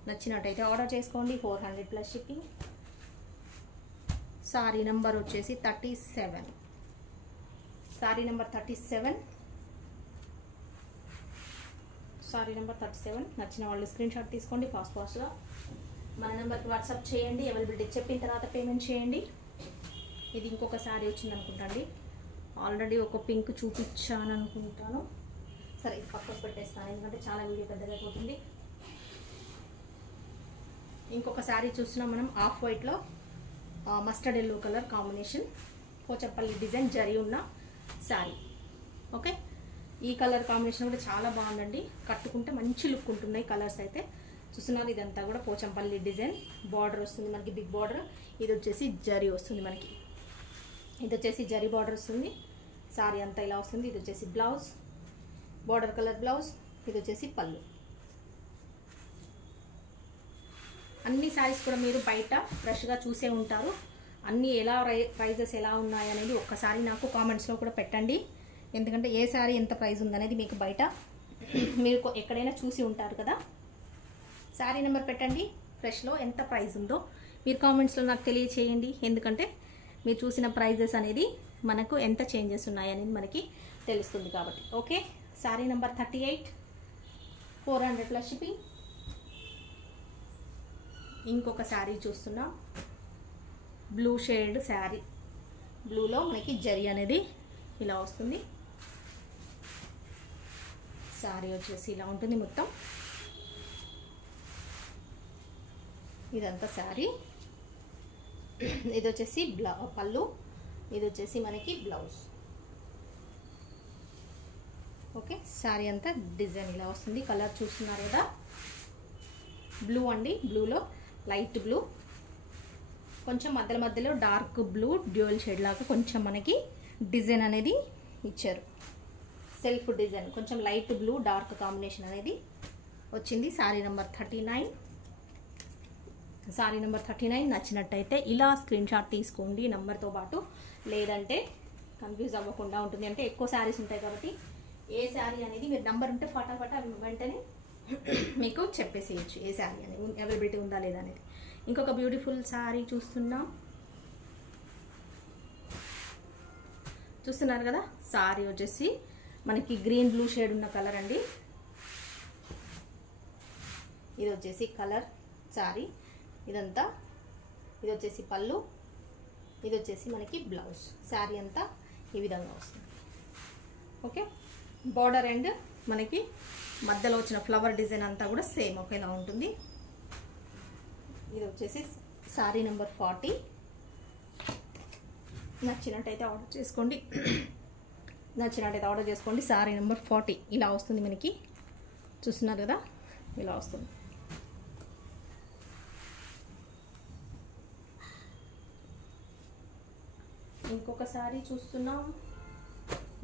నచ్చినట్టయితే ఆర్డర్ చేసుకోండి. 400 ప్లస్ షిప్పింగ్. సారీ నెంబర్ వచ్చేసి 37. Sorry number 37. Sorry number 37. నచ్చిన వాళ్ళు స్క్రీన్ షాట్ తీసుకోండి ఫాస్ట్గా. మన నెంబర్కి వాట్సాప్ చేయండి. అవైలబిలిటీ చెప్పిన తర్వాత పేమెంట్ చేయండి. ఇది ఇంకొక శారీ వచ్చింది అనుకుంటాండి. ఆల్రెడీ ఒక పింక్ చూపించాను అనుకుంటాను. సరే, ఇది పక్కకు పెట్టేస్తాను, ఎందుకంటే చాలా వీడియో పెద్దగా అయిపోతుంది. ఇంకొక శారీ చూస్తున్నాం మనం, ఆఫ్ వైట్లో mustard yellow colour combination, Pochampally design zari ఉన్న శారీ. ఓకే, ఈ కలర్ కాంబినేషన్ కూడా చాలా బాగుందండి. కట్టుకుంటే మంచి లుక్ ఉంటున్నాయి కలర్స్ అయితే. చూస్తున్నారు, ఇదంతా కూడా పోచంపల్లి డిజైన్, బార్డర్ వస్తుంది మనకి, బిగ్ బార్డర్. ఇది వచ్చేసి జరీ వస్తుంది మనకి, ఇది వచ్చేసి జరీ బార్డర్ వస్తుంది. శారీ అంతా ఇలా వస్తుంది. ఇది వచ్చేసి బ్లౌజ్, బార్డర్ కలర్ బ్లౌజ్. ఇది వచ్చేసి పళ్ళు. అన్ని శారీస్ కూడా మీరు బయట ఫ్రెష్గా చూసే ఉంటారు. అన్నీ ఎలా ప్రైజెస్ ఎలా ఉన్నాయి అనేది ఒక్కసారి నాకు కామెంట్స్లో కూడా పెట్టండి. ఎందుకంటే ఏ శారీ ఎంత ప్రైస్ ఉందనేది మీకు బయట మీరు ఎక్కడైనా చూసి ఉంటారు కదా. శారీ నెంబర్ పెట్టండి, ఫ్రెష్లో ఎంత ప్రైస్ ఉందో మీరు కామెంట్స్లో నాకు తెలియచేయండి. ఎందుకంటే మీరు చూసిన ప్రైజెస్ అనేది మనకు ఎంత చేంజెస్ ఉన్నాయి అనేది మనకి తెలుస్తుంది కాబట్టి. Okay, sari number 38, 400 plus shipping. ఇంకొక శారీ చూస్తున్నాం, బ్లూ షేడ్ శారీ. బ్లూలో మనకి జరీ అనేది ఇలా వస్తుంది. శారీ వచ్చేసి ఇలా ఉంటుంది మొత్తం. ఇదంతా శారీ. ఇది వచ్చేసి పళ్ళు, ఇది వచ్చేసి మనకి బ్లౌజ్. ఓకే, శారీ అంతా డిజైన్ ఇలా వస్తుంది. కలర్ చూస్తున్నారు కదా, బ్లూ అండి. బ్లూలో లైట్ బ్లూ, కొంచెం మధ్యలో డార్క్ బ్లూ, డ్యూయల్ షేడ్ లాగా కొంచెం మనకి డిజైన్ అనేది ఇచ్చారు. సెల్ఫ్ డిజైన్, కొంచెం లైట్ బ్లూ డార్క్ కాంబినేషన్ అనేది వచ్చింది. శారీ నెంబర్ 39. సారీ నెంబర్ 39 నచ్చినట్టయితే ఇలా స్క్రీన్ షాట్ తీసుకోండి నెంబర్తో పాటు. లేదంటే కన్ఫ్యూజ్ అవ్వకుండా ఉంటుంది, అంటే ఎక్కువ శారీస్ ఉంటాయి కాబట్టి ఏ శారీ అనేది మీరు నెంబర్ ఉంటే ఫటాఫట వెంటనే మీకు చెప్పేసేయచ్చు ఏ శారీ అనేది అవైలబిలిటీ ఉందా లేదా అనేది. ఇంకొక బ్యూటిఫుల్ శారీ చూస్తున్నారు కదా. శారీ వచ్చేసి మనకి గ్రీన్ బ్లూ షేడ్ ఉన్న కలర్ అండి. ఇది వచ్చేసి కలర్ శారీ. ఇదంతా ఇది వచ్చేసి పళ్ళు, ఇది వచ్చేసి మనకి బ్లౌజ్. శారీ అంతా ఈ విధంగా వస్తుంది. ఓకే, బార్డర్ అండ్ మనకి మధ్యలో వచ్చిన ఫ్లవర్ డిజైన్ అంతా కూడా సేమ్ ఒకేలా ఉంటుంది. ఇది వచ్చేసి శారీ నెంబర్ 40. నచ్చినట్టయితే ఆర్డర్ చేసుకోండి. శారీ నెంబర్ 40 ఇలా వస్తుంది మనకి. చూస్తున్నారు కదా, ఇలా వస్తుంది. ఇంకొక శారీ చూస్తున్నాం,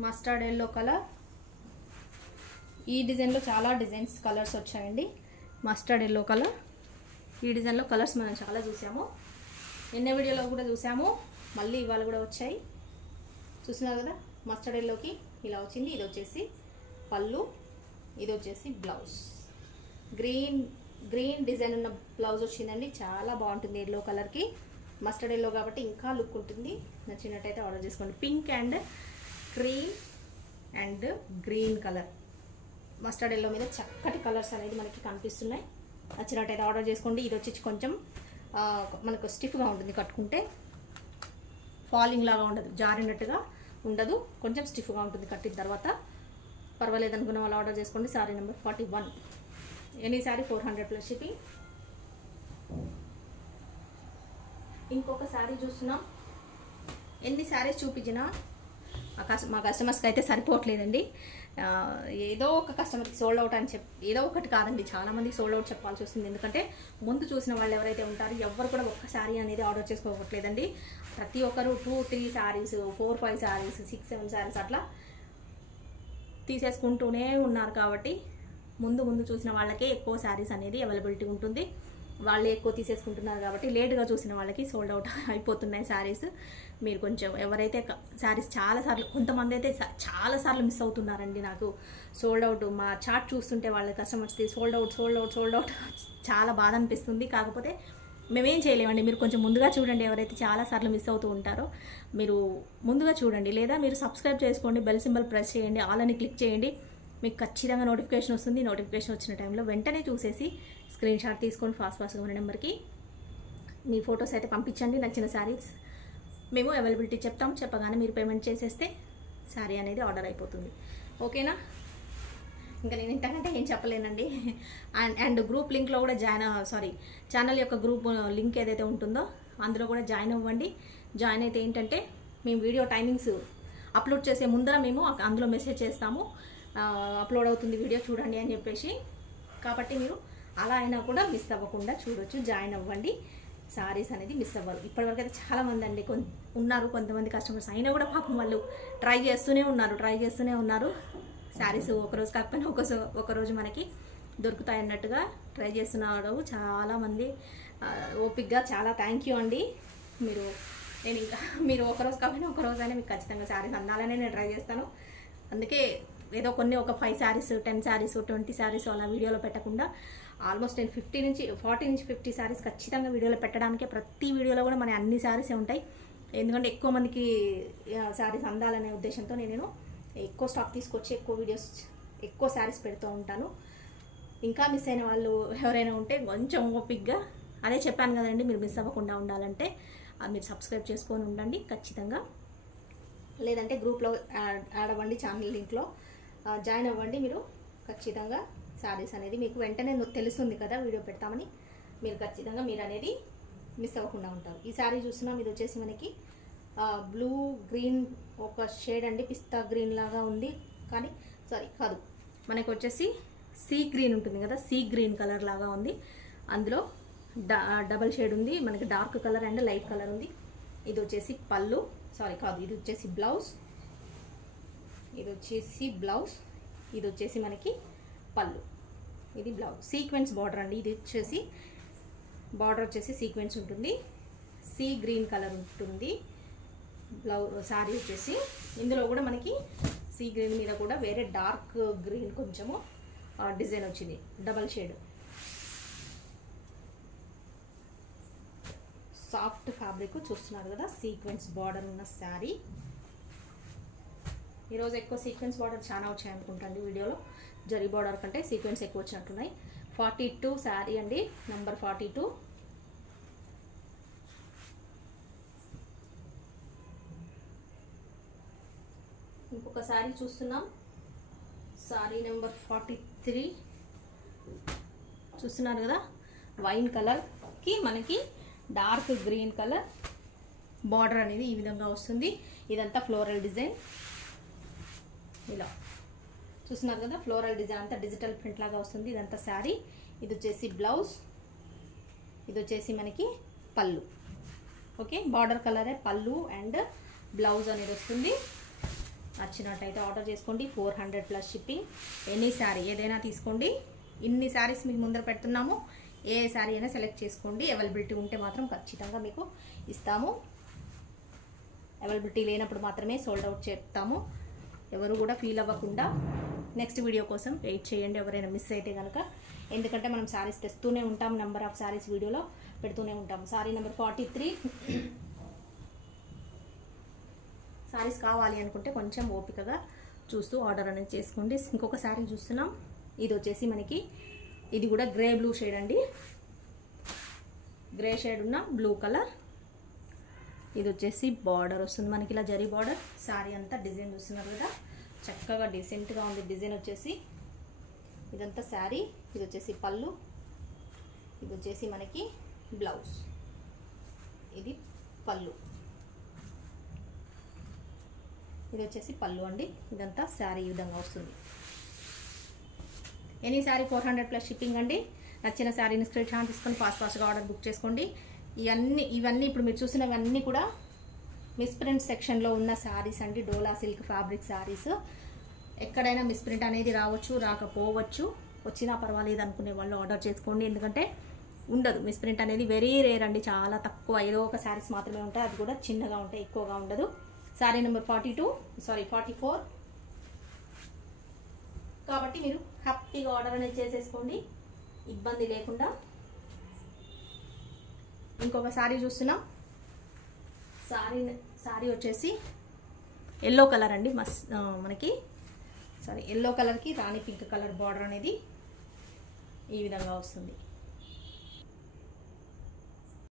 మస్టర్డ్ ఎల్లో కలర్. ఈ డిజైన్లో చాలా డిజైన్స్ కలర్స్ వచ్చాయండి. మస్టర్డ్ ఎల్లో కలర్, ఈ డిజైన్లో కలర్స్ మనం చాలా చూసాము, నిన్న వీడియోలో కూడా చూసాము, మళ్ళీ ఇవాళ కూడా వచ్చాయి. చూస్తున్నారు కదా, మస్టర్డ్ ఎల్లోకి ఇలా వచ్చింది. ఇది వచ్చేసి పళ్ళు, ఇది వచ్చేసి బ్లౌజ్. గ్రీన్ డిజైన్ ఉన్న బ్లౌజ్ వచ్చిందండి, చాలా బాగుంటుంది. ఎల్లో కలర్కి మస్టర్డ్ ఎల్లో కాబట్టి ఇంకా లుక్ ఉంటుంది. నచ్చినట్టయితే ఆర్డర్ చేసుకోండి. Pink and cream and green colour, mustard yellow మీద చక్కటి కలర్స్ అనేది మనకి కనిపిస్తున్నాయి. నచ్చినట్టయితే ఆర్డర్ చేసుకోండి. ఇది వచ్చి కొంచెం మనకు స్టిఫ్గా ఉంటుంది, కట్టుకుంటే ఫాలింగ్ లాగా ఉండదు, జారినట్టుగా ఉండదు, కొంచెం స్టిఫ్గా ఉంటుంది కట్టిన తర్వాత. పర్వాలేదు అనుకున్న వాళ్ళు ఆర్డర్ చేసుకోండి. Sorry number 41. Any sorry 400 plus shipping. ఇంకొక శారీ చూస్తున్నాం. ఎన్ని శారీస్ చూపించినా మా కస్టమర్స్కి అయితే సరిపోవట్లేదండి. ఏదో ఒక కస్టమర్కి సోల్డ్ అవుట్ అని ఏదో ఒకటి కాదండి, చాలామందికి సోల్డ్ అవుట్ చెప్పాల్సి వస్తుంది. ఎందుకంటే ముందు చూసిన వాళ్ళు ఎవరైతే ఉంటారో ఎవరు కూడా ఒక్క శారీ అనేది ఆర్డర్ చేసుకోవట్లేదండి. ప్రతి ఒక్కరు 2-3 శారీస్, 4-5 శారీస్, 6-7 శారీస్ అట్లా తీసేసుకుంటూనే ఉన్నారు. కాబట్టి ముందు చూసిన వాళ్ళకే ఎక్కువ శారీస్ అనేది అవైలబిలిటీ ఉంటుంది, వాళ్ళే ఎక్కువ తీసేసుకుంటున్నారు. కాబట్టి లేట్గా చూసిన వాళ్ళకి సోల్డ్ అవుట్ అయిపోతున్నాయి శారీస్. మీరు కొంచెం ఎవరైతే శారీస్ చాలాసార్లు, కొంతమంది అయితే చాలాసార్లు మిస్ అవుతున్నారండి. నాకు సోల్డ్ అవుట్, మా చార్ట్ చూస్తుంటే వాళ్ళ కస్టమర్స్కి సోల్డ్ అవుట్ చాలా బాధ అనిపిస్తుంది. కాకపోతే మేమేం చేయలేమండి. మీరు కొంచెం ముందుగా చూడండి. ఎవరైతే చాలాసార్లు మిస్ అవుతూ ఉంటారో మీరు ముందుగా చూడండి, లేదా మీరు సబ్స్క్రైబ్ చేసుకోండి, బెల్ సింబల్ ప్రెస్ చేయండి, ఆల్ అని క్లిక్ చేయండి. మీకు ఖచ్చితంగా నోటిఫికేషన్ వస్తుంది. నోటిఫికేషన్ వచ్చిన టైంలో వెంటనే చూసేసి స్క్రీన్ షాట్ తీసుకొని ఫాస్ట్గా ఉన్న నెంబర్కి మీ ఫొటోస్ అయితే పంపించండి. నచ్చిన శారీస్ మేము అవైలబిలిటీ చెప్తాం. చెప్పగానే మీరు పేమెంట్ చేసేస్తే శారీ అనేది ఆర్డర్ అయిపోతుంది. ఓకేనా? ఇంకా నేను ఇంతకంటే ఏం చెప్పలేనండి. అండ్ గ్రూప్ లింక్లో కూడా ఛానల్ యొక్క గ్రూప్ లింక్ ఏదైతే ఉంటుందో అందులో కూడా జాయిన్ అవ్వండి. జాయిన్ అయితే ఏంటంటే మేము వీడియో టైమింగ్స్ అప్లోడ్ చేసే ముందర మేము అందులో మెసేజ్ చేస్తాము, అప్లోడ్ అవుతుంది వీడియో చూడండి అని చెప్పేసి. కాబట్టి మీరు అలా అయినా కూడా మిస్ అవ్వకుండా చూడొచ్చు. జాయిన్ అవ్వండి, శారీస్ అనేది మిస్ అవ్వరు. ఇప్పటివరకు అయితే చాలామంది అండి ఉన్నారు, కొంతమంది కస్టమర్స్ అయినా కూడా పాపం వాళ్ళు ట్రై చేస్తూనే ఉన్నారు. శారీస్ ఒకరోజు కాకపోయినా ఒకరోజు మనకి దొరుకుతాయి అన్నట్టుగా ట్రై చేస్తున్నారు చాలామంది. ఓపిక్గా చాలా థ్యాంక్ యూ అండి. మీరు ఒకరోజు కాకపోయినా ఒకరోజైనా మీకు ఖచ్చితంగా శారీస్ అందాలనే నేను ట్రై చేస్తాను. అందుకే ఏదో ఒక 5 శారీస్, 10 శారీస్, 20 శారీస్ అలా వీడియోలో పెట్టకుండా ఆల్మోస్ట్ నేను 40 నుంచి 50 శారీస్ ఖచ్చితంగా వీడియోలో పెట్టడానికే. ప్రతి వీడియోలో కూడా మన అన్ని శారీసే ఉంటాయి. ఎందుకంటే ఎక్కువ మందికి శారీస్ అందాలనే ఉద్దేశంతో నేను ఎక్కువ స్టాక్ తీసుకొచ్చి ఎక్కువ శారీస్ పెడుతూ ఉంటాను. ఇంకా మిస్ అయిన వాళ్ళు ఎవరైనా ఉంటే కొంచెం ఓపిక్గా, అదే చెప్పాను కదండి, మీరు మిస్ అవ్వకుండా ఉండాలంటే మీరు సబ్స్క్రైబ్ చేసుకొని ఉండండి ఖచ్చితంగా. లేదంటే గ్రూప్లో యాడ్ అవ్వండి, ఛానల్ లింక్లో జాయిన్ అవ్వండి. మీరు ఖచ్చితంగా శారీస్ అనేది మీకు వెంటనే తెలుస్తుంది కదా వీడియో పెడతామని. మీరు ఖచ్చితంగా మీరు అనేది మిస్ అవ్వకుండా ఉంటారు. ఈ శారీ చూస్తున్నాం, ఇది వచ్చేసి మనకి బ్లూ గ్రీన్ ఒక షేడ్ అండి, పిస్తా గ్రీన్ లాగా ఉంది. కానీ కాదు, మనకు వచ్చేసి సీ గ్రీన్ ఉంటుంది కదా, సీ గ్రీన్ కలర్ లాగా ఉంది. అందులో డబల్ షేడ్ ఉంది, మనకి dark colour and light colour ఉంది. ఇది వచ్చేసి పళ్ళు, ఇది వచ్చేసి బ్లౌజ్, ఇది వచ్చేసి మనకి పళ్ళు, ఇది బ్లౌజ్. సీక్వెన్స్ బార్డర్ అండి. ఇది వచ్చేసి బార్డర్ వచ్చేసి సీక్వెన్స్ ఉంటుంది, సీ గ్రీన్ కలర్ ఉంటుంది. శారీ వచ్చేసి ఇందులో కూడా మనకి సీ గ్రీన్ మీద కూడా వేరే డార్క్ గ్రీన్ కొంచెము డిజైన్ వచ్చింది, డబల్ షేడ్. సాఫ్ట్ ఫ్యాబ్రిక్ చూస్తున్నారు కదా, సీక్వెన్స్ బార్డర్ ఉన్న శారీ. ఈరోజు ఎక్కువ సీక్వెన్స్ బార్డర్ చాలా వచ్చాయి అనుకుంటాండి వీడియోలో. జరీ బార్డర్ కంటే సీక్వెన్స్ ఎక్కువ వచ్చినట్టున్నాయి. 42 శారీ అండి, నంబర్ 42. ఇంకొక శారీ చూస్తున్నాం, శారీ నెంబర్ 43 చూస్తున్నారు కదా, వైన్ కలర్కి మనకి డార్క్ గ్రీన్ కలర్ బార్డర్ అనేది ఈ విధంగా వస్తుంది. ఇదంతా ఫ్లోరల్ డిజైన్, ఇలా చూస్తున్నారు కదా, ఫ్లోరల్ డిజైన్ అంతా డిజిటల్ ప్రింట్ లాగా వస్తుంది. ఇదంతా శారీ. ఇది వచ్చేసి బ్లౌజ్, ఇది వచ్చేసి మనకి పళ్ళు. ఓకే, బార్డర్ కలరే పళ్ళు అండ్ బ్లౌజ్ అనేది వస్తుంది. నచ్చినట్టయితే ఆర్డర్ చేసుకోండి. 400 ప్లస్ షిప్పింగ్. ఎనీ శారీ ఏదైనా తీసుకోండి. ఇన్ని శారీస్ మీకు ముందర పెడుతున్నాము. ఏ శారీ అయినా సెలెక్ట్ చేసుకోండి. అవైలబిలిటీ ఉంటే మాత్రం ఖచ్చితంగా మీకు ఇస్తాము. అవైలబిలిటీ లేనప్పుడు మాత్రమే సోల్డ్ అవుట్ చెప్తాము. ఎవరు కూడా ఫీల్ అవ్వకుండా నెక్స్ట్ వీడియో కోసం వెయిట్ చేయండి ఎవరైనా మిస్ అయితే కనుక. ఎందుకంటే మనం శారీస్ తెస్తూనే ఉంటాం, నెంబర్ ఆఫ్ శారీస్ వీడియోలో పెడుతూనే ఉంటాము. శారీ నెంబర్ 43. శారీస్ కావాలి అనుకుంటే కొంచెం ఓపికగా చూస్తూ ఆర్డర్ అనేది చేసుకోండి. ఇంకొక శారీ చూస్తున్నాం. ఇది వచ్చేసి మనకి ఇది కూడా గ్రే బ్లూ షేడ్ అండి. గ్రే షేడ్ ఉన్న బ్లూ కలర్. ఇది వచ్చేసి బార్డర్ వస్తుంది మనకి ఇలా జరీ బార్డర్. శారీ అంతా డిజైన్ చూస్తున్నారు కదా, చక్కగా డీసెంట్గా ఉంది డిజైన్ వచ్చేసి. ఇదంతా శారీ. ఇది వచ్చేసి పళ్ళు. ఇది వచ్చేసి మనకి బ్లౌజ్. ఇది పళ్ళు. ఇది వచ్చేసి పళ్ళు అండి. ఇదంతా శారీ ఈ విధంగా వస్తుంది. ఎనీ శారీ 400 ప్లస్ షిప్పింగ్ అండి. నచ్చిన శారీని స్క్రీన్ షాట్ తీసుకొని ఫాస్ట్గా ఆర్డర్ బుక్ చేసుకోండి. ఇవన్నీ ఇప్పుడు మీరు చూసినవన్నీ కూడా మిస్ప్రింట్ సెక్షన్లో ఉన్న శారీస్ అండి. Dola silk fabric saris. ఎక్కడైనా మిస్ప్రింట్ అనేది రావచ్చు, రాకపోవచ్చు. వచ్చినా పర్వాలేదు అనుకునే వాళ్ళు ఆర్డర్ చేసుకోండి. ఎందుకంటే ఉండదు మిస్ప్రింట్ అనేది, వెరీ రేర్ అండి, చాలా తక్కువ. ఏదో ఒక శారీస్ మాత్రమే ఉంటాయి, అది కూడా చిన్నగా ఉంటాయి, ఎక్కువగా ఉండదు. శారీ నెంబర్ 44. కాబట్టి మీరు హ్యాపీగా ఆర్డర్ అనేది చేసేసుకోండి ఇబ్బంది లేకుండా. ఇంకొక శారీ చూస్తున్నాం. శారీ వచ్చేసి ఎల్లో కలర్ అండి. మనకి ఎల్లో కలర్కి రాణి పింక్ కలర్ బార్డర్ అనేది ఈ విధంగా వస్తుంది.